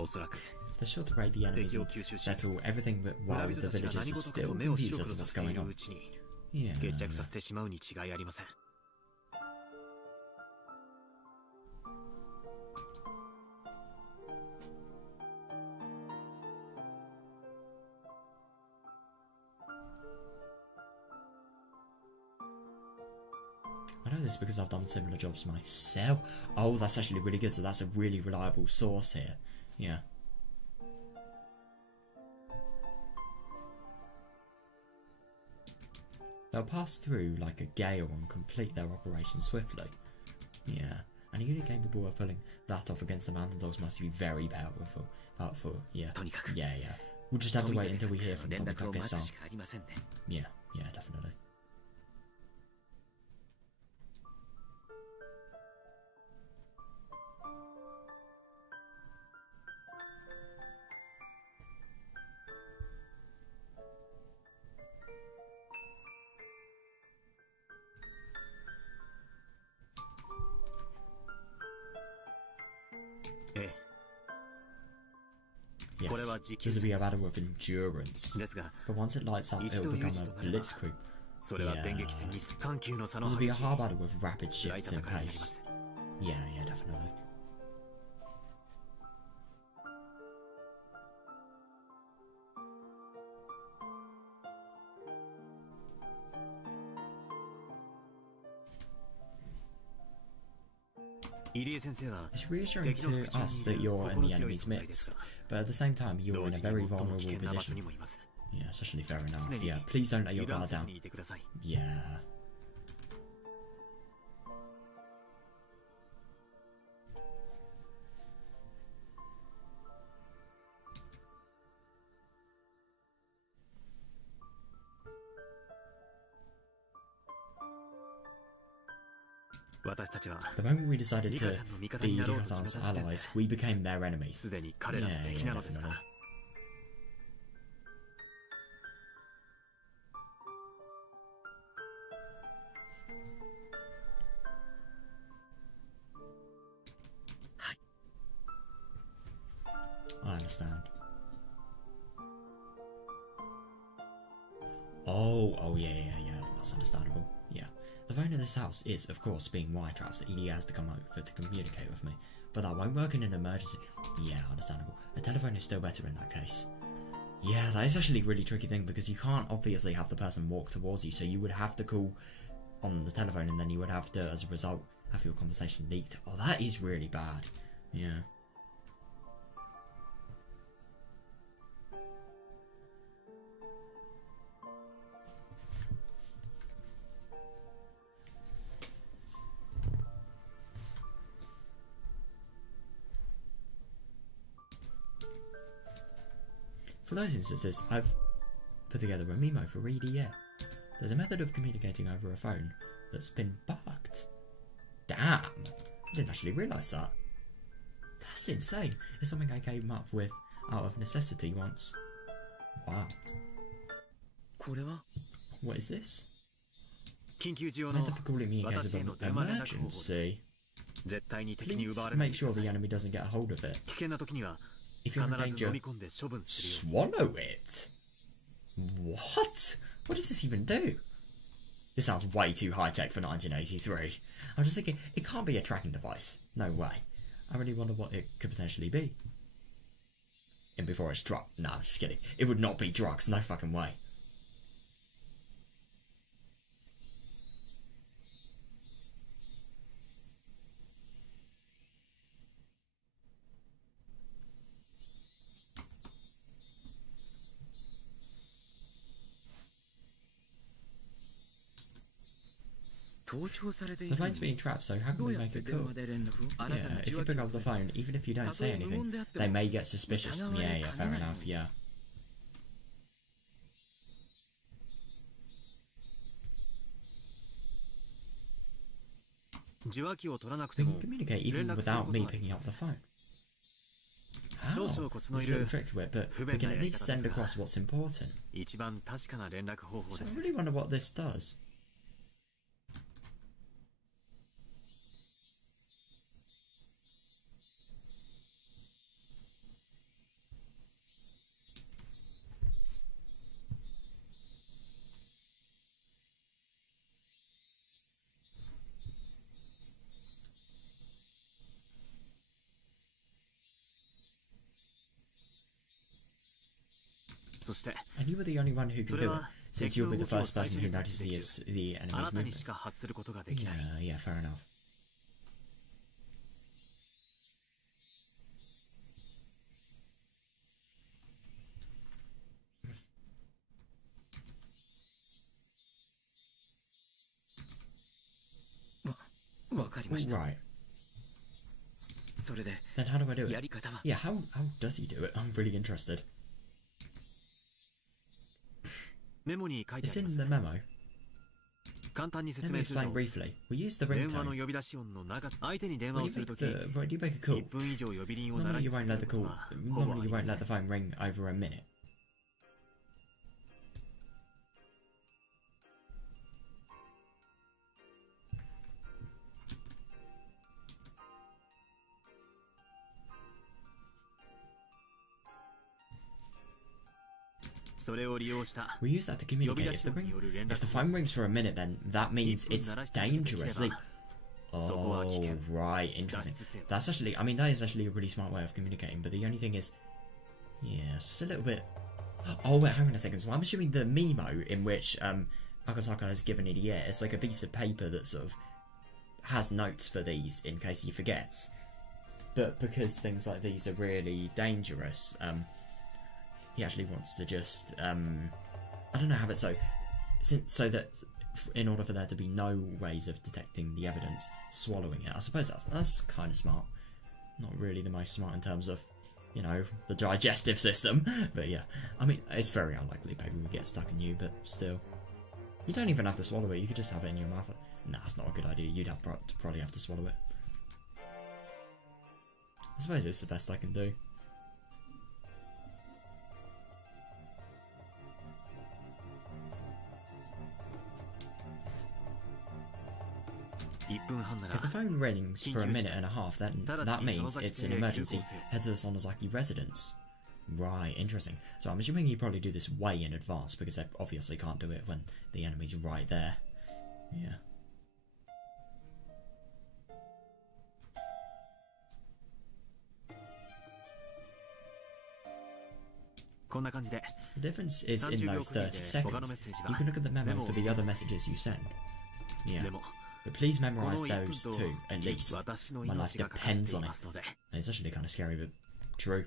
おそらく They're sure to raid the enemies and settle everything but while the 村人たちが villagers 何 are 事か still と目を confused 白 as 黒 to さ what's せてい going る on. うちに Yeah. 決着させてしまうに違いありません。I know this because I've done similar jobs myself. Oh, that's actually really good. So that's a really reliable source here. Yeah. They'll pass through like a gale and complete their operation swiftly. Yeah. And a unit capable of pulling that off against the mountain dogs must be very powerful. Yeah. Yeah, yeah. We'll just have to wait until we hear from Tomikake-san. Yeah, yeah, definitely. Yes, this will be a battle of endurance. But once it lights up, it will become a blitzkrieg. Yeah. This will be a hard battle with rapid shifts in pace. Yeah, yeah, definitely. It's reassuring to us that you're in the enemy's midst, but at the same time, you're in a very vulnerable position. Yeah, it's actually fair enough. Yeah, please don't let your guard down. Yeah. The moment we decided to be Rika-san's allies, we became their enemies. Yeah, yeah, definitely. I understand. Oh yeah, that's understandable. Yeah. The phone in this house is, of course, being wire-trapped, so ED has to come over to communicate with me. But that won't work in an emergency. Yeah, understandable. A telephone is still better in that case. Yeah, that is actually a really tricky thing, because you can't obviously have the person walk towards you, so you would have to call on the telephone, and then you would have to, as a result, have your conversation leaked. Oh, that is really bad. Yeah. For those instances, I've put together a memo for EDA. There's a method of communicating over a phone that's been bugged. Damn! I didn't actually realise that. That's insane. It's something I came up with out of necessity once. Wow. What is this? Method for calling me in case of an emergency. Please make sure the enemy doesn't get a hold of it. If you're in danger, swallow it. What? What does this even do? This sounds way too high-tech for 1983. I'm just thinking, it can't be a tracking device. No way. I really wonder what it could potentially be. And before it's drugs. Nah, I'm just kidding. It would not be drugs. No fucking way. The phone's being trapped, so how can we make it cool? Yeah, if you pick up the phone, even if you don't say anything, they may get suspicious. Yeah, fair enough, yeah. We can communicate even without me picking up the phone. How? There's a little trick to it, but we can at least send across what's important. So I really wonder what this does. そして And you were the only one who can do it, since you'll be the first person who notices the あ enemy's なたにし movements. か発することができない。 Yeah, fair enough. Right. それで Then how do I do や it? り方は Yeah, how does he do it? I'm really interested. メモに書いてあ It's り in ます。 the memo. 簡単に Let 説 me 明する explain と、 briefly. We use the 電話の ringtone. 呼び出し音の長さ、相手に電話 When を you する make とき、 the, when you make a call, 1分以上呼び鈴を鳴ら normally し you 続 won't け let る the こと call. はほぼあ Normally り you ま won't せ let ん。 the phone ring over a minute. それを利用した We use that to 呼び communicate. 出し If the 音に ring, よる連 if 絡 the phone rings for a minute, then that means it's dangerous. Oh, right, interesting. That's actually, I mean, that is actually a really smart way of communicating. But the only thing is, yeah, it's just a little bit. Oh wait, hang on a second. So I'm assuming the memo in which Akataka has given it here is like a piece of paper that sort of has notes for these in case he forgets. But because things like these are really dangerous, he actually wants to just I don't know, have it so that in order for there to be no ways of detecting the evidence, swallowing it. I suppose that's kind of smart. Not really the most smart in terms of, you know, the digestive system. But yeah, I mean, it's very unlikely baby would get stuck in you, but still. You don't even have to swallow it, you could just have it in your mouth. Nah, that's not a good idea. You'd probably have to swallow it. I suppose it's the best I can do. If the phone rings for a minute and a half, then that means it's an emergency. Head to the Sonozaki residence. Right, interesting. So I'm assuming you probably do this way in advance because they obviously can't do it when the enemy's right there. Yeah. The difference is in those 30 seconds. You can look at the memo for the other messages you send. Yeah. But please memorize those too, at least. My life depends on it. And it's actually kind of scary, but true.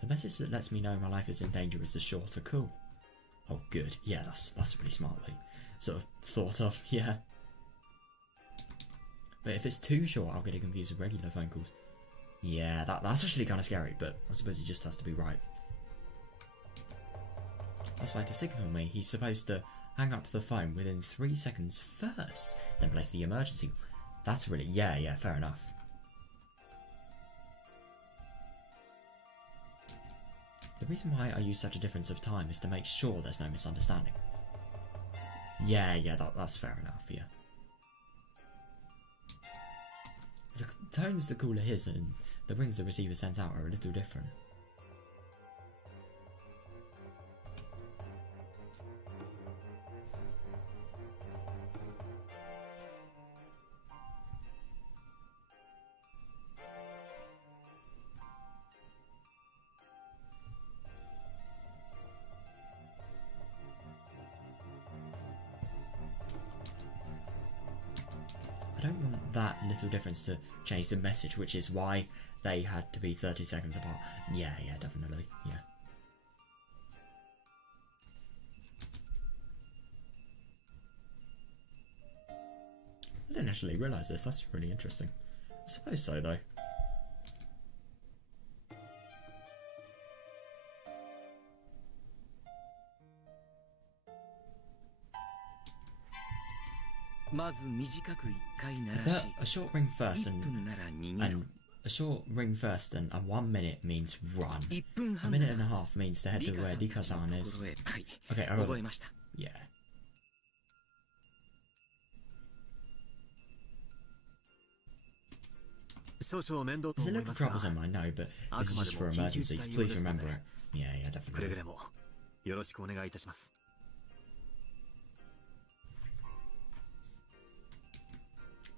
The message that lets me know my life is in danger is the shorter call. Oh, good. Yeah, that's really smartly sort of thought of. Yeah. But if it's too short, I'll get confused with regular phone calls. Yeah, that's actually kind of scary, but I suppose he just has to be right. That's why to signal me, he's supposed to hang up the phone within 3 seconds first, then place the emergency. That's really, yeah, fair enough. The reason why I use such a difference of time is to make sure there's no misunderstanding. Yeah, that's fair enough, yeah. The tones the caller hears and the rings the receiver sends out are a little different. I don't want that little difference to change the message, which is why they had to be 30 seconds apart. Yeah, definitely, yeah. I didn't actually realise this, that's really interesting. I suppose so, though. A short ring first and a short ring first, and a 1 minute means run. 1分 A 半 minute and a half means to head to where Rika-san is. はい Okay, I got 覚え it. ました。 Yeah. There's a little troublesome, I know, but this is just for emergencies. Please remember it. Yeah, yeah, くれ definitely. ぐれもよろしくお願いいたします。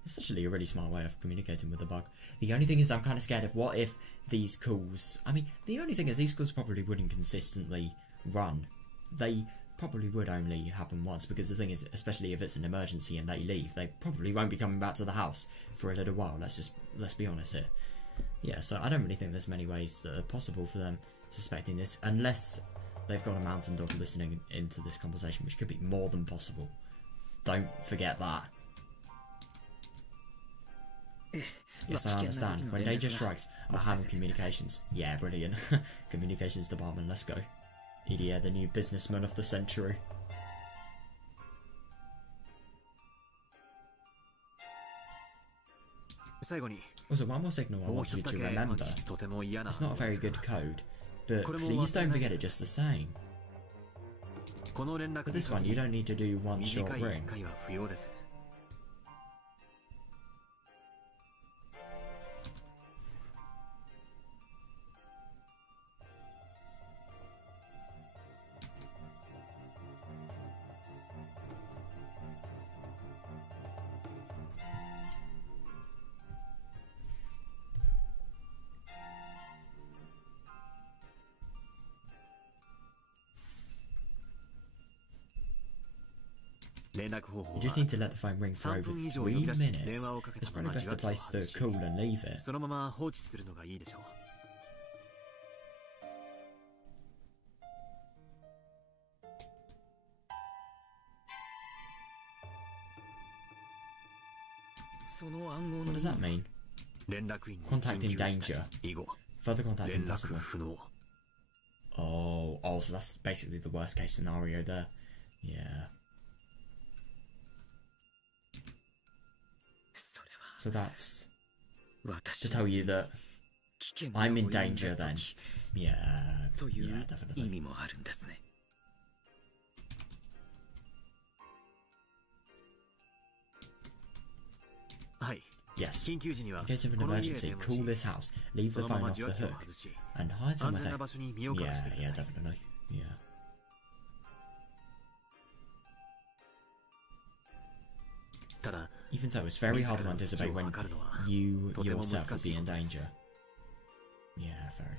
It's actually a really smart way of communicating with the bug. The only thing is I'm kind of scared of what if these calls... I mean, the only thing is these calls probably wouldn't consistently run. They probably would only happen once, because the thing is, especially if it's an emergency and they leave, they probably won't be coming back to the house for a little while. Let's be honest here. Yeah, so I don't really think there's many ways that are possible for them suspecting this, unless they've got a mountain dog listening into this conversation, which could be more than possible. Don't forget that. Yes, I understand. When danger strikes, I'll handle communications. Yeah, brilliant. Communications department, let's go. Idia, the new businessman of the century. Also, one more signal I want you to remember. It's not a very good code, but please don't forget it just the same. For this one, you don't need to do one short ring. You just need to let the phone ring for over 3 minutes. It's probably best to place the call and leave it. そのまま放置するのがいいでしょう。 What does that mean? Contact in danger. Further contact impossible. Oh, so that's basically the worst case scenario there. Yeah. So that's to tell you that I'm in danger then. Yeah, yeah, definitely. Yes. In case of an emergency, call this house, leave the phone off the hook, and hide somewhere safe. Yeah, definitely. Yeah. Even so, it's very hard to anticipate when you yourself will be in danger. Yeah, fair enough.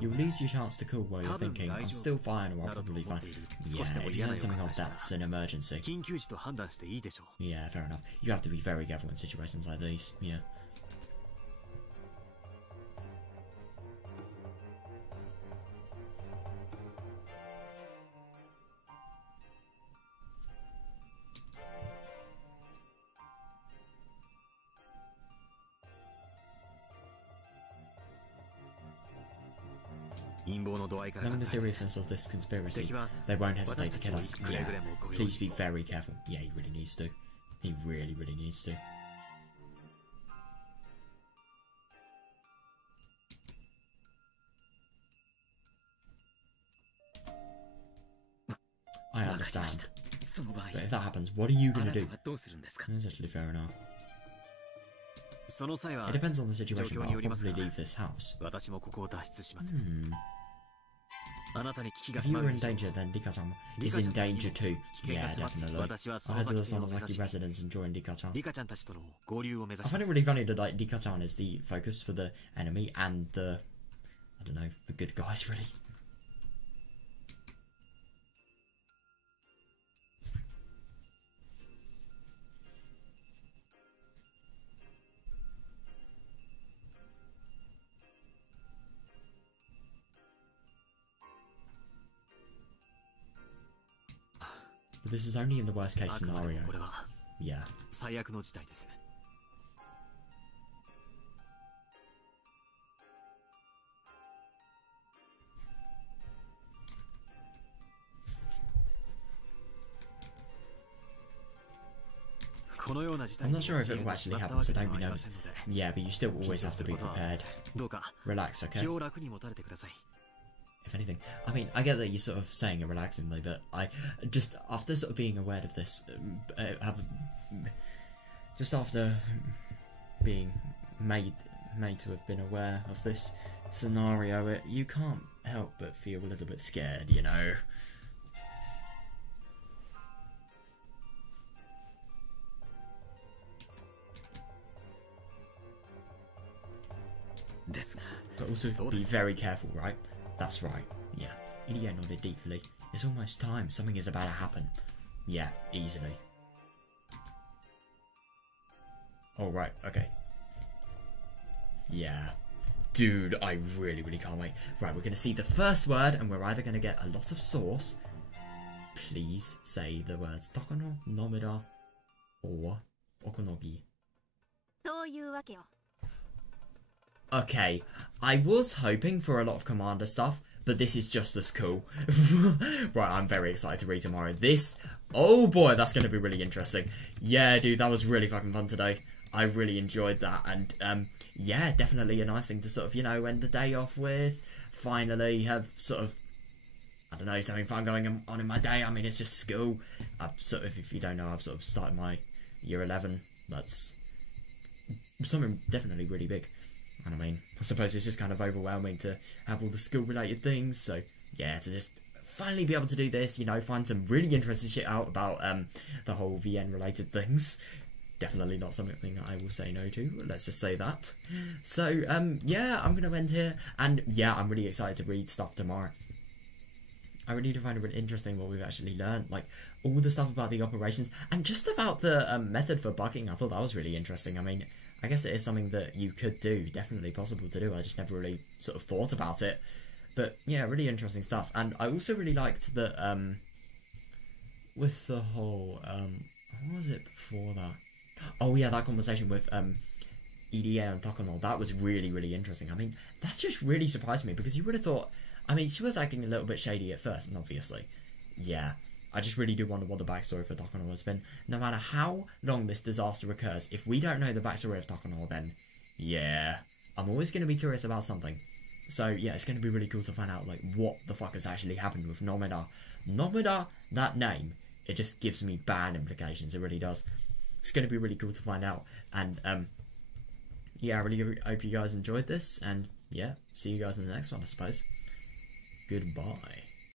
You'll lose your chance to call while you're thinking, I'm still fine or I'll probably fine. Yeah, if you said something like that, it's an emergency. Yeah, fair enough. You have to be very careful in situations like these, yeah. Knowing the seriousness of this conspiracy, they won't hesitate to kill us. Yeah, please be very careful. Yeah, he really needs to. He really, really needs to. I understand. But if that happens, what are you going to do? That's actually fair enough. It depends on the situation, but I'll probably leave this house. If you were in danger, then Rika-chan is in danger too. Yeah, definitely. I heard the Sonozaki residents enjoying Rika-chan. I find it really funny that like Rika-chan is the focus for the enemy and the, I don't know, the good guys really. But this is only in the worst case scenario. Yeah. 最悪の事態です。I'm not sure if it will actually happen, so don't be nervous. Yeah, but you still always have to be prepared. Relax, okay? If anything, I mean, I get that you're sort of saying it relaxingly, but I just, after sort of being aware of this, just after being made to have been aware of this scenario, you can't help but feel a little bit scared, you know? But also be very careful, right? That's right. Yeah. Idia nodded deeply. It's almost time. Something is about to happen. Yeah, easily. Oh, right. Okay. Yeah. Dude, I really, really can't wait. Right, we're going to see the first word, and we're either going to get a lot of sauce. Please say the words Takono, Nomida, or Okonogi. Okay, I was hoping for a lot of Commander stuff, but this is just as cool. Right, I'm very excited to read tomorrow. This, oh boy, that's going to be really interesting. Yeah, dude, that was really fucking fun today. I really enjoyed that, and yeah, definitely a nice thing to sort of, you know, end the day off with. Finally have sort of, I don't know, something fun going on in my day. I mean, it's just school. I've sort of, if you don't know, I've sort of started my year 11. That's something definitely really big. And I mean, I suppose it's just kind of overwhelming to have all the school-related things. So yeah, to just finally be able to do this, you know, find some really interesting shit out about the whole VN-related things. Definitely not something I will say no to. Let's just say that. So yeah, I'm going to end here. And yeah, I'm really excited to read stuff tomorrow. I really do find it really interesting what we've actually learned, like all the stuff about the operations and just about the method for bugging. I thought that was really interesting. I mean, I guess it is something that you could do, definitely possible to do. I just never really sort of thought about it. But yeah, really interesting stuff. And I also really liked that with the whole what was it before that? Oh yeah, that conversation with EDA and Takono, that was really, really interesting. I mean, that just really surprised me because you would have thought, I mean, she was acting a little bit shady at first, and obviously, yeah. I just really do wonder what the backstory for Takono has been. No matter how long this disaster occurs, if we don't know the backstory of Takono, then yeah, I'm always going to be curious about something. So yeah, it's going to be really cool to find out like what the fuck has actually happened with Nomida. Nomida, that name, it just gives me bad implications. It really does. It's going to be really cool to find out. And yeah, I really hope you guys enjoyed this. And yeah, see you guys in the next one, I suppose. Goodbye.